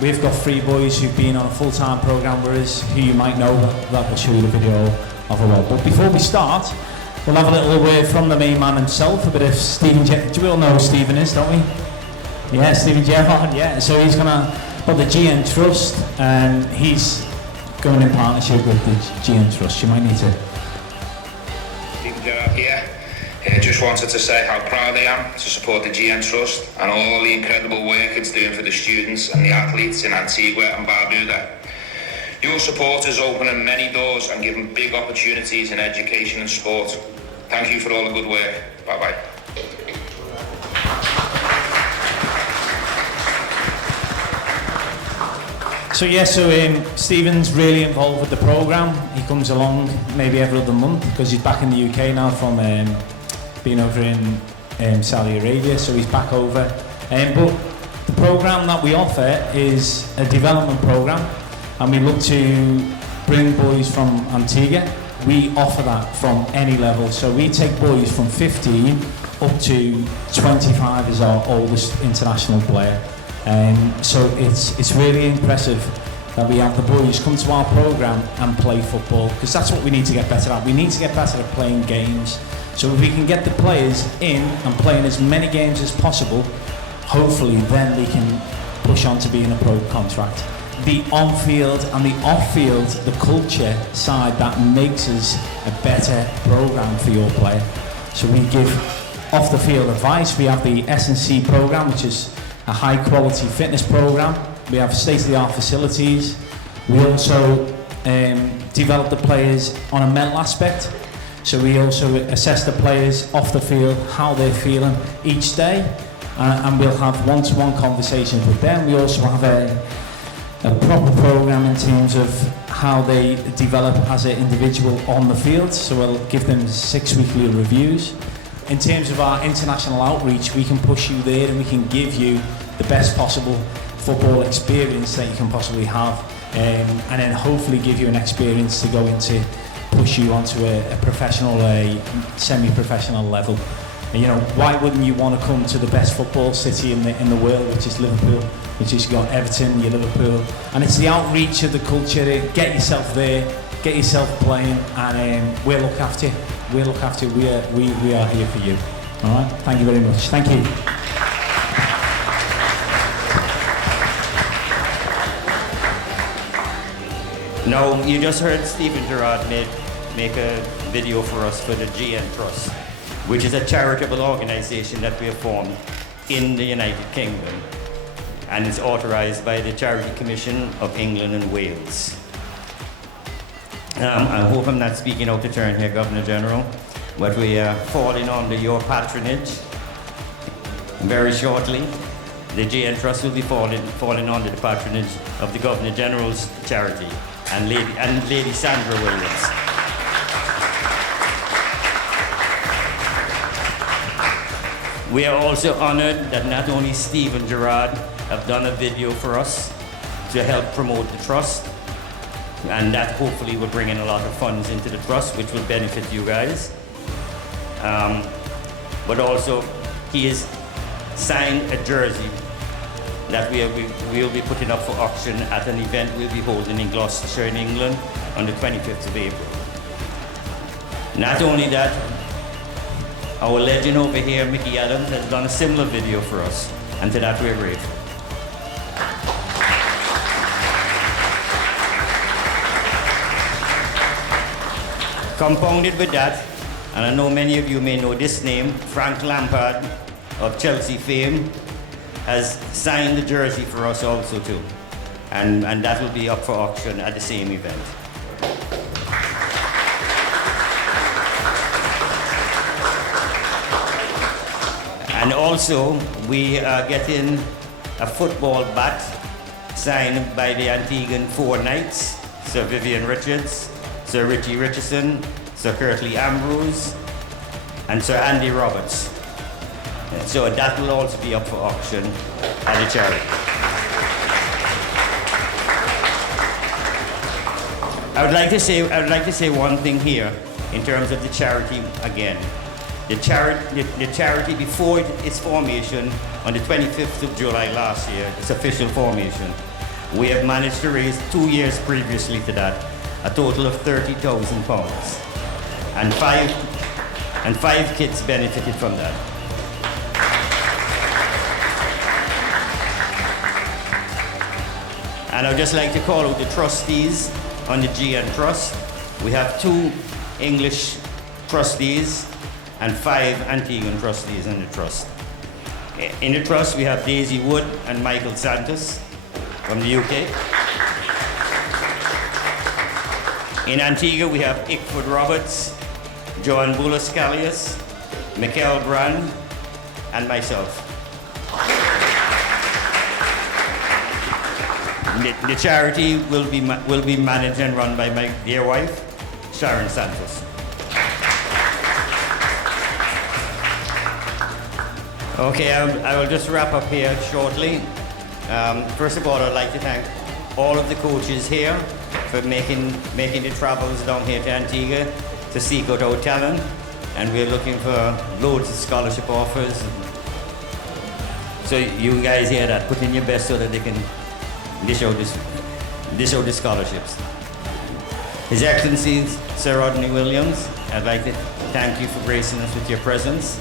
We've got 3 boys who've been on a full-time programme with us, who you might know, that will show you the video of a while. But before we start, we'll have a little word from the main man himself, a bit of Stephen. Do we all know who Stephen is, don't we? Yeah, Stephen Gerrard, yeah. So he's gonna put the GN Trust, and he's going in partnership with the GN Trust. You might need to. Stephen Gerrard here. Just wanted to say how proud I am to support the GN Trust and all the incredible work it's doing for the students and the athletes in Antigua and Barbuda. Your support is opening many doors and giving big opportunities in education and sport. Thank you for all the good work. Bye-bye. So Stephen's really involved with the programme. He comes along maybe every other month because he's back in the UK now from being over in Saudi Arabia, so he's back over. But the programme that we offer is a development programme, and we look to bring boys from Antigua. We offer that from any level, so we take boys from 15 up to 25 as our oldest international player. So it's really impressive that we have the boys come to our programme and play football, because that's what we need to get better at. We need to get better at playing games. So if we can get the players in and playing as many games as possible, hopefully then we can push on to being a pro contract. The on-field and the off-field, the culture side, that makes us a better programme for your player. So we give off-the-field advice. We have the S&C programme, which is a high-quality fitness programme. We have state-of-the-art facilities. We also develop the players on a mental aspect. So we also assess the players off the field, how they're feeling each day, and we'll have one-to-one conversations with them. We also have a proper programme in terms of how they develop as an individual on the field. So we'll give them 6 weekly reviews. In terms of our international outreach, we can push you there and we can give you the best possible football experience that you can possibly have, and then hopefully give you an experience to go into push you onto a professional, a semi-professional level. And, you know, why wouldn't you want to come to the best football city in the world, which is Liverpool, which is, you got Everton, you're Liverpool, and it's the outreach of the culture. Get yourself there, get yourself playing, and we'll look after you. We'll look after you. We are here for you. All right. Thank you very much. Thank you. Now, you just heard Stephen Gerrard make a video for us for the GN Trust, which is a charitable organization that we have formed in the United Kingdom, and it's authorized by the Charity Commission of England and Wales. I hope I'm not speaking out of turn here, Governor General, but we are falling under your patronage very shortly. The GN Trust will be falling under the patronage of the Governor General's charity and Lady Sandra Williams. We are also honored that not only Stephen Gerrard have done a video for us to help promote the trust, and that hopefully will bring in a lot of funds into the trust, which will benefit you guys. But also, he has signed a jersey that we'll be putting up for auction at an event we'll be holding in Gloucestershire in England on the 25th of April. Not only that, our legend over here, Mickey Adams, has done a similar video for us, and to that we're grateful. Compounded with that, and I know many of you may know this name, Frank Lampard of Chelsea fame, has signed the jersey for us also too. And that will be up for auction at the same event. And also, we are getting a football bat signed by the Antiguan Four Knights, Sir Vivian Richards, Sir Richie Richardson, Sir Curtly Ambrose, and Sir Andy Roberts. So that will also be up for auction at the charity. I would like to say one thing here in terms of the charity again. The charity before its formation on the 25th of July last year, its official formation, we have managed to raise 2 years previously to that a total of £30,000, and five kids benefited from that. And I'd just like to call out the trustees on the GN Trust. We have 2 English trustees and 5 Antiguan trustees in the trust. In the trust, we have Daisy Wood and Michael Santos from the UK. In Antigua, we have Ickford Roberts, Joan Boulos-Callias, Michael Brand, and myself. The charity will be managed and run by my dear wife, Sharon Santos. Okay, I will just wrap up here shortly. First of all, I'd like to thank all of the coaches here for making the travels down here to Antigua to seek out our talent, and we're looking for loads of scholarship offers. So you guys hear that, put in your best so that they can dish out the scholarships. His Excellency Sir Rodney Williams, I'd like to thank you for gracing us with your presence.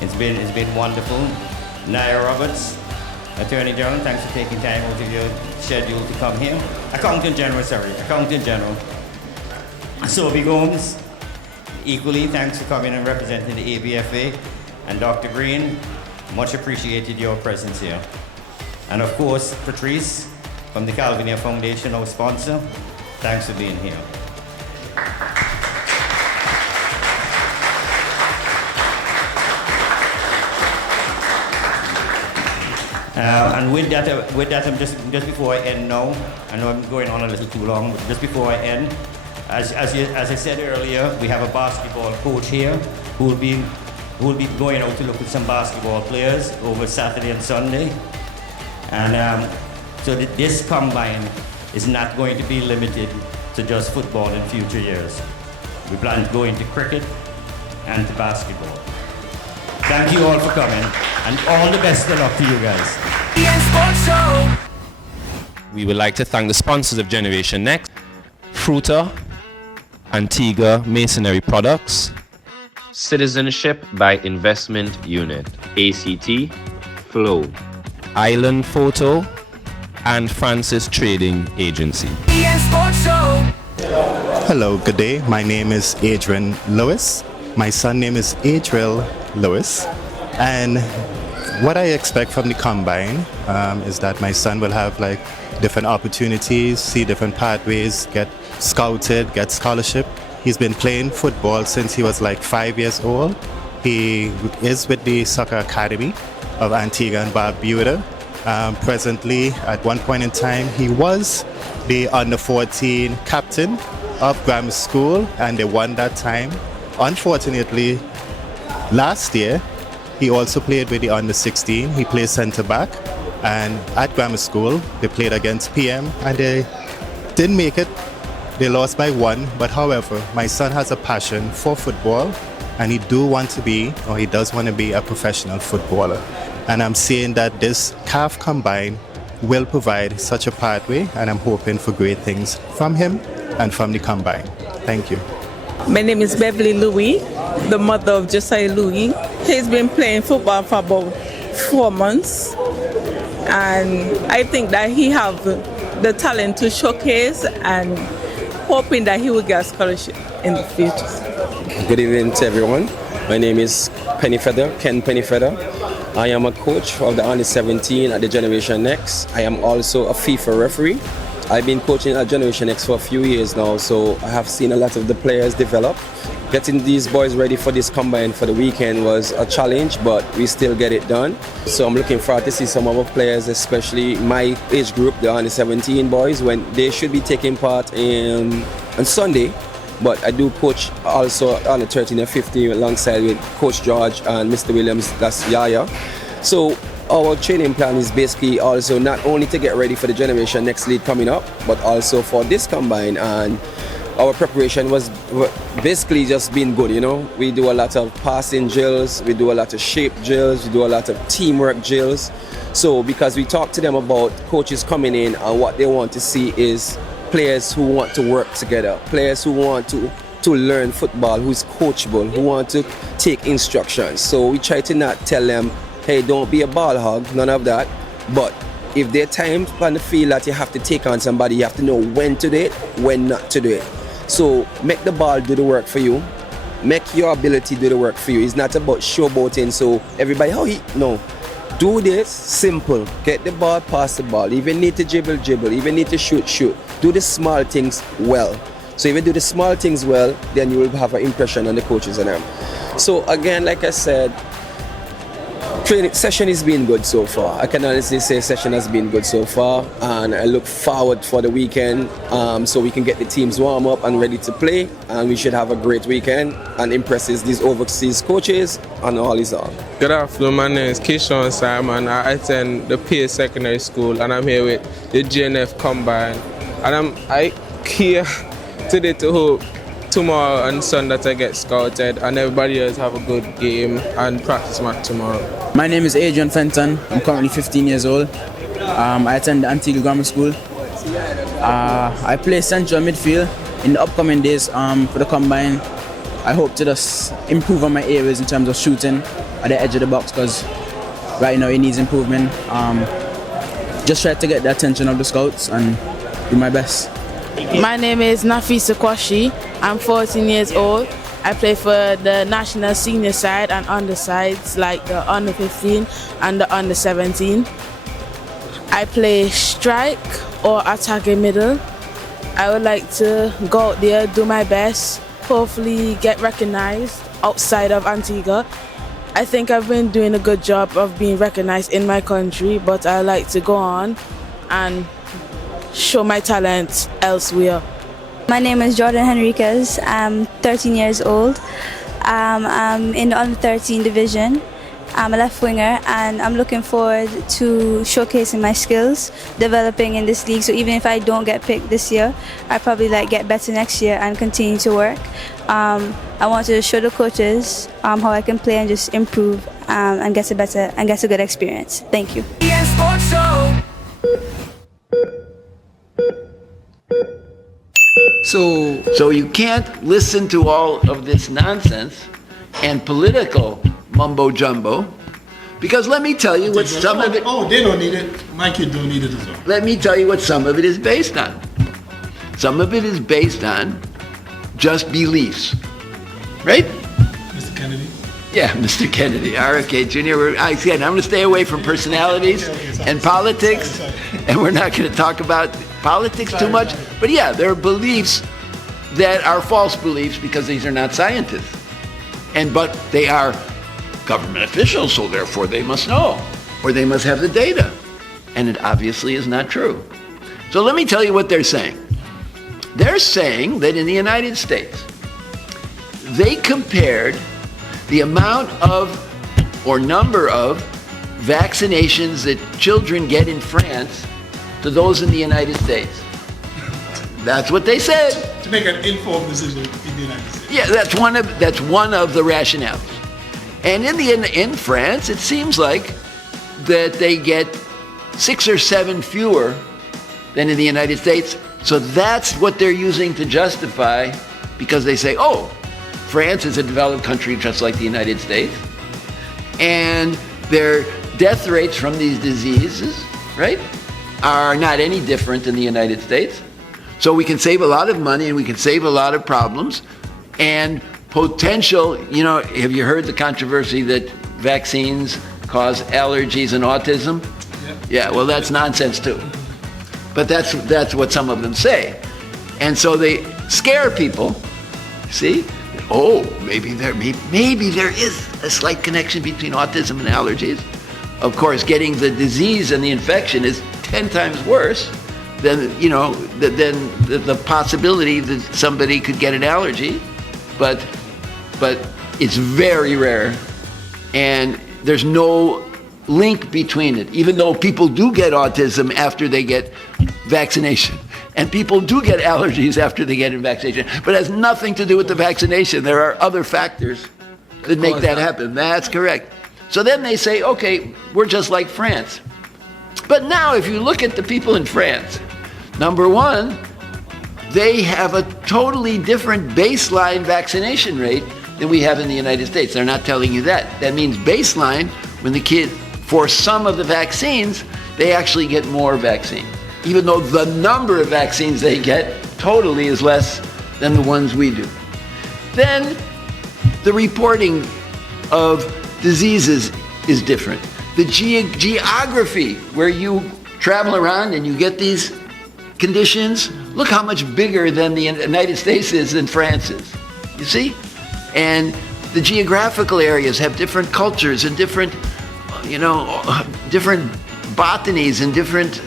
It's been wonderful. Naira Roberts, Attorney General, thanks for taking time out of your schedule to come here. Accountant General. Sophie Gomes, equally, thanks for coming and representing the ABFA. And Dr. Green, much appreciated your presence here. And of course, Patrice from the Calvin Ayre Foundation, our sponsor, thanks for being here. And with that, I'm just before I end now, I know I'm going on a little too long, but just before I end, as I said earlier, we have a basketball coach here who will be going out to look at some basketball players over Saturday and Sunday. And so this combine is not going to be limited to just football in future years. We plan to go into cricket and to basketball. Thank you all for coming, and all the best of luck to you guys. We would like to thank the sponsors of Generation Next: Fruta, Antigua Masonry Products, Citizenship by Investment Unit, ACT, Flow, Island Photo, and Francis Trading Agency. Hello, good day. My name is Adrian Lewis. My son name is Adriel Lewis. And what I expect from the combine is that my son will have like different opportunities, see different pathways, get scouted, get scholarship. He's been playing football since he was like 5 years old. He is with the Soccer Academy of Antigua and Barbuda. Presently, at one point in time, he was the under-14 captain of grammar school, and they won that time. Unfortunately, last year, he also played with the under-16. He plays centre-back, and at grammar school, they played against PM, and they didn't make it. They lost by 1, but however, my son has a passion for football, and he does want to be a professional footballer. And I'm saying that this CAF Combine will provide such a pathway, and I'm hoping for great things from him and from the Combine. Thank you. My name is Beverly Louis, the mother of Josiah Louis. He's been playing football for about 4 months, and I think that he have the talent to showcase, and hoping that he will get a scholarship in the future. Good evening to everyone. My name is Ken Pennyfeather. I am a coach of the Under-17 at the Generation Next. I am also a FIFA referee. I've been coaching at Generation Next for a few years now, so I have seen a lot of the players develop. Getting these boys ready for this combine for the weekend was a challenge, but we still get it done. So I'm looking forward to see some of our players, especially my age group, the Under-17 boys, when they should be taking part on Sunday. But I do coach also under 13 and 15 alongside with Coach George and Mr. Williams, that's Yaya. So our training plan is basically also not only to get ready for the Generation Next League coming up, but also for this combine. And our preparation was basically just being good, you know. We do a lot of passing drills, we do a lot of shape drills, we do a lot of teamwork drills. So because we talk to them about coaches coming in, and what they want to see is players who want to work together, players who want to learn football, who's coachable, who want to take instructions. So we try to not tell them, hey, don't be a ball hog, none of that. But if there are times on the field that you have to take on somebody, you have to know when to do it, when not to do it. So make the ball do the work for you. Make your ability do the work for you. It's not about showboating, so everybody, no. Do this simple. Get the ball, pass the ball. If you need to dribble, dribble. If you need to shoot, shoot. Do the small things well. So if you do the small things well, then you will have an impression on the coaches and them. So again, like I said, training session is being good so far. I can honestly say session has been good so far, and I look forward for the weekend so we can get the teams warm up and ready to play, and we should have a great weekend and impresses these overseas coaches and all is all. Good afternoon, my name is Keyshawn Simon. I attend the Pierce Secondary School, and I'm here with the GNF Combine, and I here today to hope tomorrow and Sunday that I get scouted, and everybody else have a good game and practice match tomorrow. My name is Adrian Fenton. I'm currently 15 years old. I attend the Antigua Grammar School. I play central midfield. In the upcoming days for the combine, I hope to just improve on my areas in terms of shooting at the edge of the box, because right now it needs improvement. Just try to get the attention of the scouts and do my best. My name is Nafisa Kwashi. I'm 14 years old. I play for the national senior side and under sides like the under 15 and the under 17. I play strike or attacking middle. I would like to go out there, do my best, hopefully get recognized outside of Antigua. I think I've been doing a good job of being recognized in my country, but I like to go on and show my talent elsewhere. My name is Jordan Henriquez. I'm 13 years old. I'm in the under 13 division, I'm a left winger, and I'm looking forward to showcasing my skills, developing in this league. So even if I don't get picked this year, I probably get better next year and continue to work. I want to show the coaches how I can play and just improve and get a good experience. Thank you. So you can't listen to all of this nonsense and political mumbo jumbo, because let me tell you what some of it. Oh, they don't need it. My kids don't need it as well. Let me tell you what some of it is based on. Some of it is based on just beliefs, right? Mr. Kennedy. Yeah, Mr. Kennedy, RFK Jr. I said I'm going to stay away from personalities and politics, and we're not going to talk about politics too much. But yeah, there are beliefs that are false beliefs because these are not scientists, but they are government officials, so therefore they must know, or they must have the data, and it obviously is not true. So let me tell you what they're saying. They're saying that in the United States, they compared the amount of or number of vaccinations that children get in France to those in the United States. That's what they said. To make an informed decision in the United States. Yeah, that's one of the rationales. And in France, it seems like that they get 6 or 7 fewer than in the United States. So that's what they're using to justify, because they say, oh, France is a developed country just like the United States, and their death rates from these diseases, right, are not any different in the United States. So we can save a lot of money and we can save a lot of problems and potential, have you heard the controversy that vaccines cause allergies and autism? Yeah, well, that's nonsense too. But that's what some of them say. And so they scare people, see? Oh, maybe there is a slight connection between autism and allergies. Of course, getting the disease and the infection is 10 times worse than the possibility that somebody could get an allergy. But it's very rare, and there's no link between it, even though people do get autism after they get vaccination. And people do get allergies after they get a vaccination, but it has nothing to do with the vaccination. There are other factors that make that happen. That's correct. So then they say, okay, we're just like France. But now if you look at the people in France, number one, they have a totally different baseline vaccination rate than we have in the United States. They're not telling you that. That means baseline, when the kid, for some of the vaccines, they actually get more vaccine, even though the number of vaccines they get totally is less than the ones we do. Then the reporting of diseases is different. The geography where you travel around and you get these conditions, look how much bigger than the United States is than France is. You see? And the geographical areas have different cultures and different botanies and different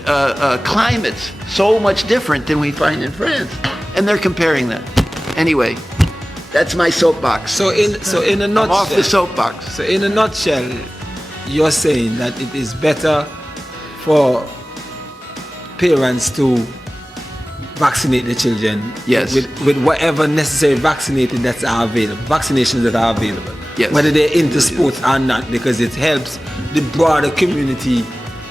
climates, so much different than we find in France. And they're comparing that. Anyway, that's my soapbox. So in a nutshell, I'm off the soapbox. So in a nutshell, you're saying that it is better for parents to vaccinate the children, yes, with whatever necessary vaccinations that are available. Yes. Whether they're into sports or not, because it helps the broader community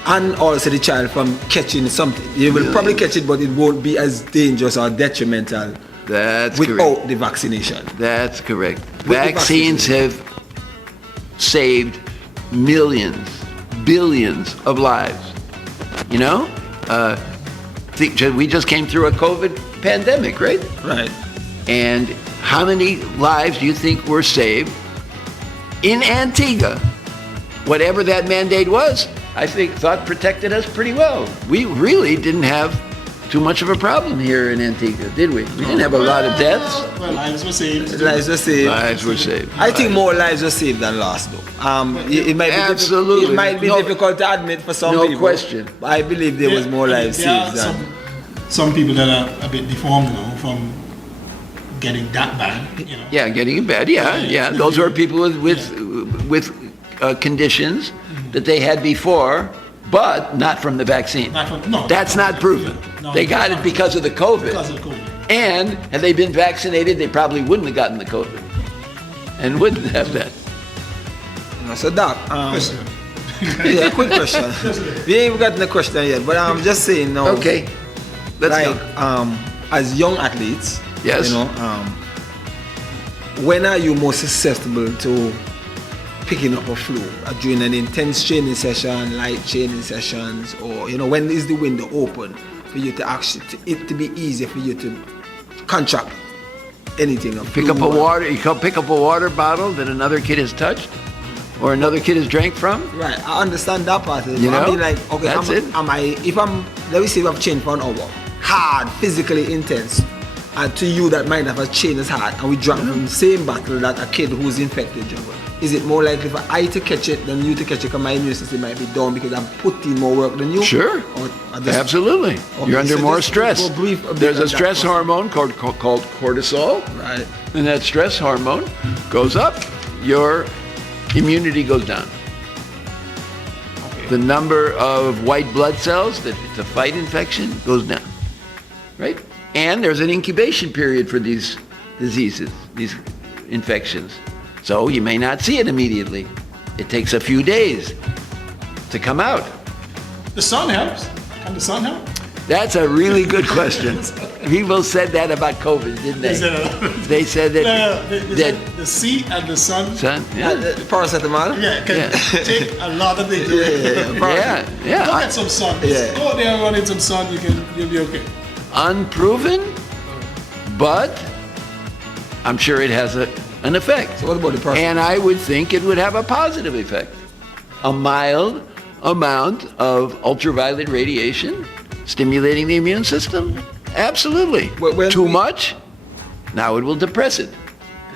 and also the child from catching something. You will probably catch it, but it won't be as dangerous or detrimental without the vaccination. That's correct. Vaccines have saved millions, billions of lives. We just came through a COVID pandemic, right? Right. And how many lives do you think were saved in Antigua? Whatever that mandate was, I thought protected us pretty well. We really didn't have too much of a problem here in Antigua, did we? We didn't have a lot of deaths. Well, lives were saved. Lives were saved. Lives were saved. I think more lives were saved than lost, though. It might Absolutely. It might be difficult to admit for some people. No question. But I believe there was more lives saved than. Some people that are a bit deformed now from getting that bad. Yeah, getting it bad. Yeah. Those are people with conditions that they had before, but not from the vaccine. That's not proven. They got it because of the COVID. And had they been vaccinated, they probably wouldn't have gotten the COVID and wouldn't have that. So Doc, yeah, quick question. We ain't even gotten the question yet, but I'm just saying now. Okay, let's go. As young athletes, yes, when are you most susceptible to picking up a flu? During an intense training session, light training sessions, or when is the window open for you to actually it to be easy for you to contract anything? Pick up a water bottle that another kid has touched or another kid has drank from. Right, I understand that part. I mean, like, okay, that's it. Let me say if I've trained for an hour, hard, physically intense, and to you that might have a trained as hard, and we drank from the same bottle that a kid who's infected drank. Is it more likely for I to catch it than you to catch it because my immune system might be down because I've put in more work than you? Sure. Absolutely. Okay, you're under more stress. There's a stress hormone called cortisol. Right. And that stress hormone goes up, your immunity goes down. Okay. The number of white blood cells to fight infection goes down. Right? And there's an incubation period for these diseases, these infections. So you may not see it immediately. It takes a few days to come out. The sun helps. Can the sun help? That's a really good question. People said that about COVID, didn't they? They said that the sea and the sun. The paracetamol. Yeah, can take a lot of things. Yeah. Look at some sun. Go there and run in some sun. You'll be okay. Unproven, but I'm sure it has an effect. So what about the person? And I would think it would have a positive effect. A mild amount of ultraviolet radiation stimulating the immune system? Absolutely. Too much? Now it will depress it.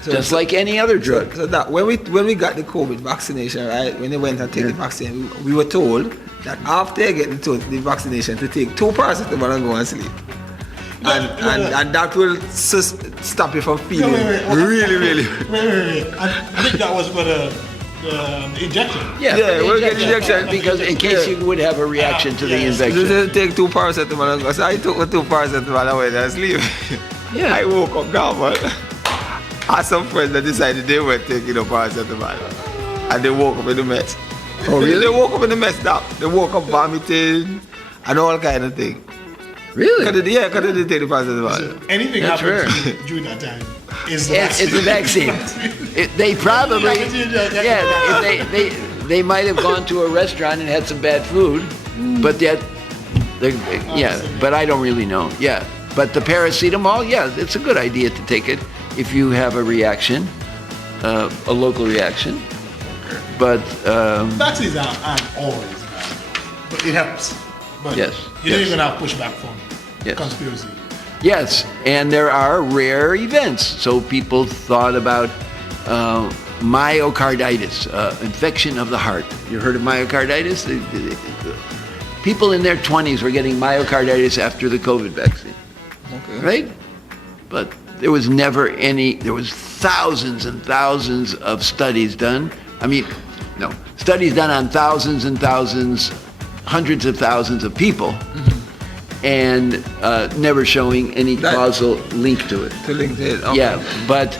Just like any other drug. So that when we got the COVID vaccination, right? When they went and take the vaccine, we were told that after getting the vaccination to take 2 paracetamol and go and sleep. And that will stop you from feeling really. Wait. I think that was for the injection. Yeah, we'll get injection because in case you would have a reaction to the infection. Just take 2 paracetamol and go. So I took the 2 paracetamol and went and sleep. Yeah. I woke up now, but I had some friends that decided they were taking the paracetamol and they woke up in the mess. Oh, really? They woke up in the mess, Doc. They woke up vomiting and all kind of thing. Really? Because they didn't take the paracetamol. Anything happens during that time is the vaccine. It's the vaccine. They probably, they might have gone to a restaurant and had some bad food, but but I don't really know. Yeah, but the paracetamol, it's a good idea to take it if you have a reaction, a local reaction. But vaccines aren't always bad, but it helps. But you don't even have pushback from conspiracy. Yes, and there are rare events. So people thought about myocarditis, infection of the heart. You heard of myocarditis? People in their 20s were getting myocarditis after the COVID vaccine. Okay. Right? But there was never there was thousands and thousands of studies done. Studies done on thousands and thousands, hundreds of thousands of people, and never showing any causal link to it. Okay. Yeah, but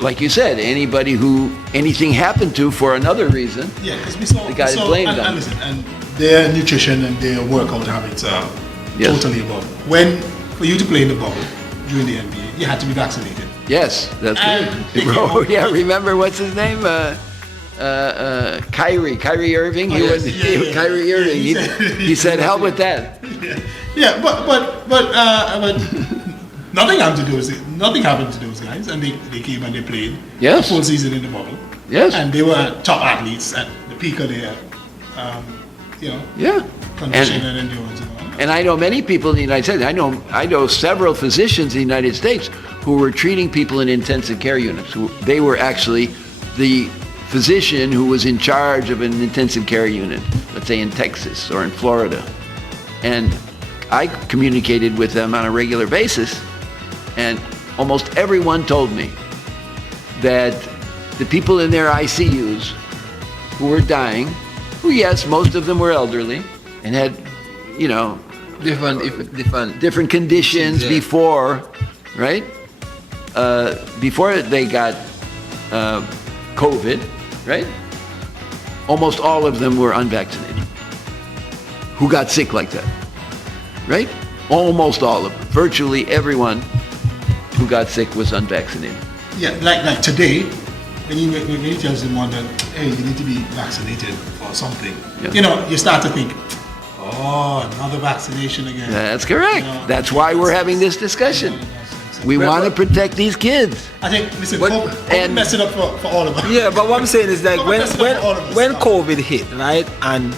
like you said, anybody who anything happened to for another reason, because we saw the guy blamed them. And their nutrition and their workout habits are totally above. For you to play in the bubble during the NBA, you had to be vaccinated. Yes, that's good. Remember what's his name? Kyrie Irving. Kyrie Irving. He said, "Hell with that." But nothing happened to those guys, and they came and they played the full season in the bubble. Yes, and they were top athletes at the peak of their, condition and endurance. And I know many people in the United States. I know several physicians in the United States who were treating people in intensive care units. They were actually the physician who was in charge of an intensive care unit, let's say in Texas or in Florida. And I communicated with them on a regular basis, and almost everyone told me that the people in their ICUs who were dying, who, yes, most of them were elderly and had, you know, different conditions before, right? Before they got COVID, right? Almost all of them were unvaccinated who got sick like that, right? Almost all of them. Virtually everyone who got sick was unvaccinated. Yeah, like today, when you tell someone that, hey, you need to be vaccinated for something, you know, you start to think, oh, another vaccination again. That's correct. You know, that's why we're having this discussion. We want to protect these kids. I think, listen, COVID messed it up for all of us. Yeah, but what I'm saying is like when COVID hit, right? And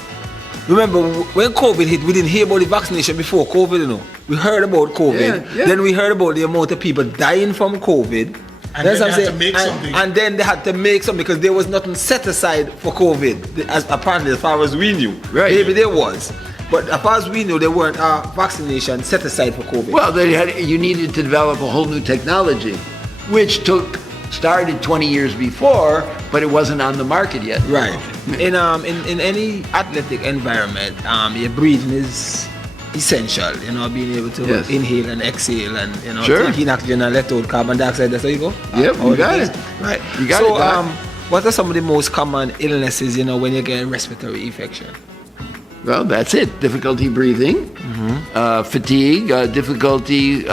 remember, when COVID hit, we didn't hear about the vaccination before COVID, you know. We heard about COVID. Yeah. Then we heard about the amount of people dying from COVID. And then they had to make something. And then they had to make something because there was nothing set aside for COVID, apparently, as far as we knew. Right. Maybe there was. But as far as we knew, there weren't vaccinations set aside for COVID. Well, you needed to develop a whole new technology, which started 20 years before, but it wasn't on the market yet. Right. In any athletic environment, your breathing is essential. You know, being able to inhale and exhale, and you know, taking oxygen and let out carbon dioxide. That's how you go. Yep, you got it. Right. You got it. Doc. What are some of the most common illnesses? You know, when you get a respiratory infection? Well, that's it. Difficulty breathing, fatigue, difficulty,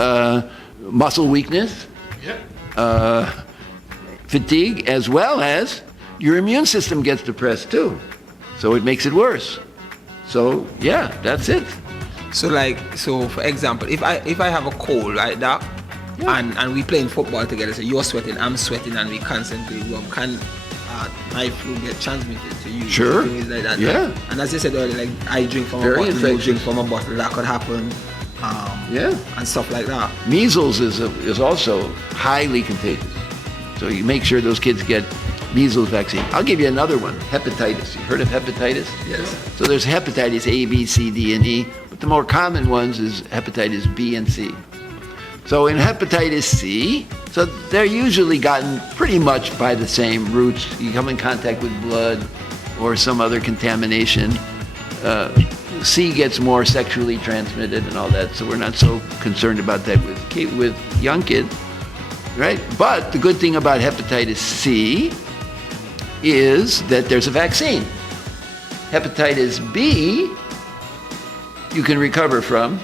muscle weakness, fatigue, as well as your immune system gets depressed too. So it makes it worse. So yeah, that's it. So for example, if I have a cold like that, and we playing football together, so you're sweating, I'm sweating, and we constantly rub, can my flu get transmitted to you? Sure. Things like that. Yeah. And as you said earlier, like I drink from a bottle, you drink from a bottle, that could happen. And stuff like that. Measles is also highly contagious. So you make sure those kids get measles vaccine. I'll give you another one, hepatitis. You heard of hepatitis? Yes. So there's hepatitis A, B, C, D, and E, but the more common ones is hepatitis B and C. So in hepatitis C, so they're usually gotten pretty much by the same routes. You come in contact with blood or some other contamination. C gets more sexually transmitted and all that, so we're not so concerned about that with young kids, right? But the good thing about hepatitis C is that there's a vaccine. Hepatitis B, you can recover from,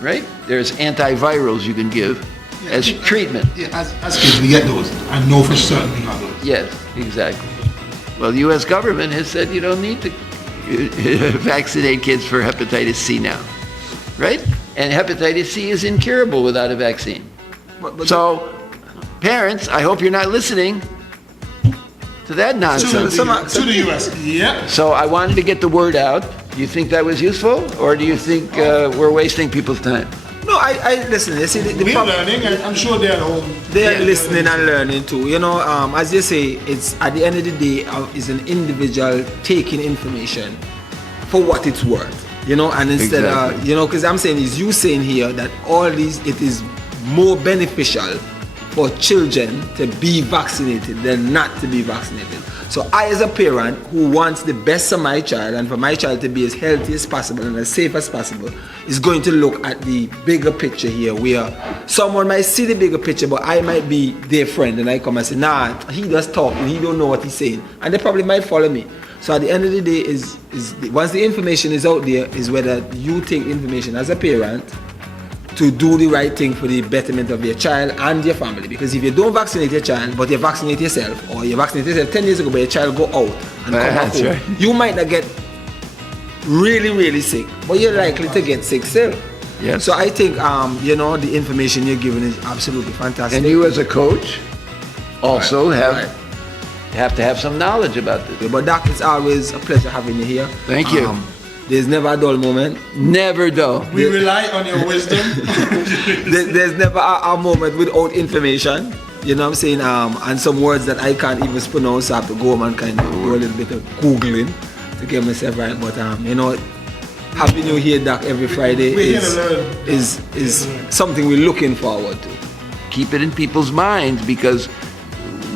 right? There's antivirals you can give as treatment. Yeah, as kids, we get those. I know for certain we have those. Yes, exactly. Well, the U.S. government has said you don't need to vaccinate kids for hepatitis C now, right? And hepatitis C is incurable without a vaccine. So, parents, I hope you're not listening to that nonsense. To the U.S. Yep. So I wanted to get the word out. Do you think that was useful, or do you think we're wasting people's time? No, I listen. You see, we're learning, and I'm sure they're at home. They're listening and learning too. You know, as you say, it's at the end of the day, is an individual taking information for what it's worth. You know, and instead of, you know, because I'm saying is you saying here that all these, it is more beneficial for children to be vaccinated than not to be vaccinated. So I, as a parent who wants the best for my child and for my child to be as healthy as possible and as safe as possible, is going to look at the bigger picture here, where someone might see the bigger picture, but I might be their friend and I come and say, nah, he does talk and he don't know what he's saying, and they probably might follow me. So at the end of the day, is once the information is out there, is whether you take the information as a parent to do the right thing for the betterment of your child and your family. Because if you don't vaccinate your child, but you vaccinate yourself, or you vaccinate yourself 10 years ago, but your child go out and come back home, right, you might not get really, really sick, but you're likely to get sick still. Yes. So I think, you know, the information you're giving is absolutely fantastic. And you as a coach also have to have some knowledge about this. But Doc, it's always a pleasure having you here. Thank you. There's never a dull moment. Never dull. We rely on your wisdom. There's never a moment without information. You know what I'm saying? And some words that I can't even pronounce, so I have to go home and kind of do a little bit of Googling to get myself right. But you know, having you here, Doc, every Friday is something we're looking forward to. Keep it in people's minds, because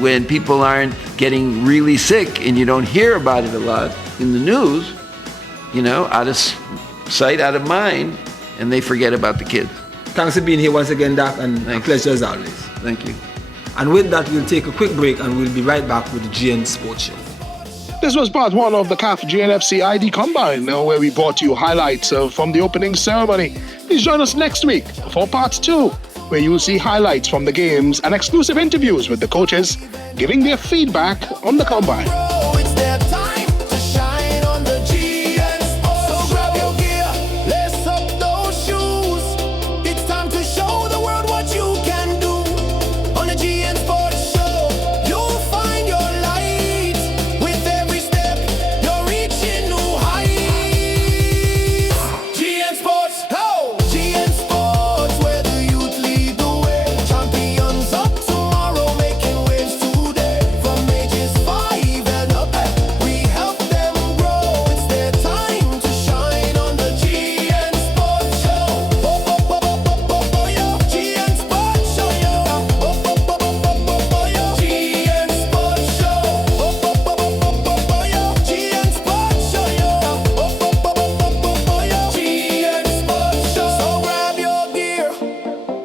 when people aren't getting really sick and you don't hear about it a lot in the news, you know, out of sight, out of mind, and they forget about the kids. Thanks for being here once again, Doc, and a pleasure as always. Thank you. And with that, we'll take a quick break and we'll be right back with the GN Sports Show. This was part one of the CAF GNFC ID Combine, where we brought you highlights from the opening ceremony. Please join us next week for part two, where you will see highlights from the games and exclusive interviews with the coaches giving their feedback on the Combine.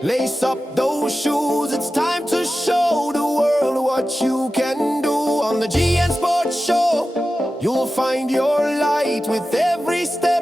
Lace up those shoes, it's time to show the world what you can do. On the GN Sports Show, you'll find your light with every step.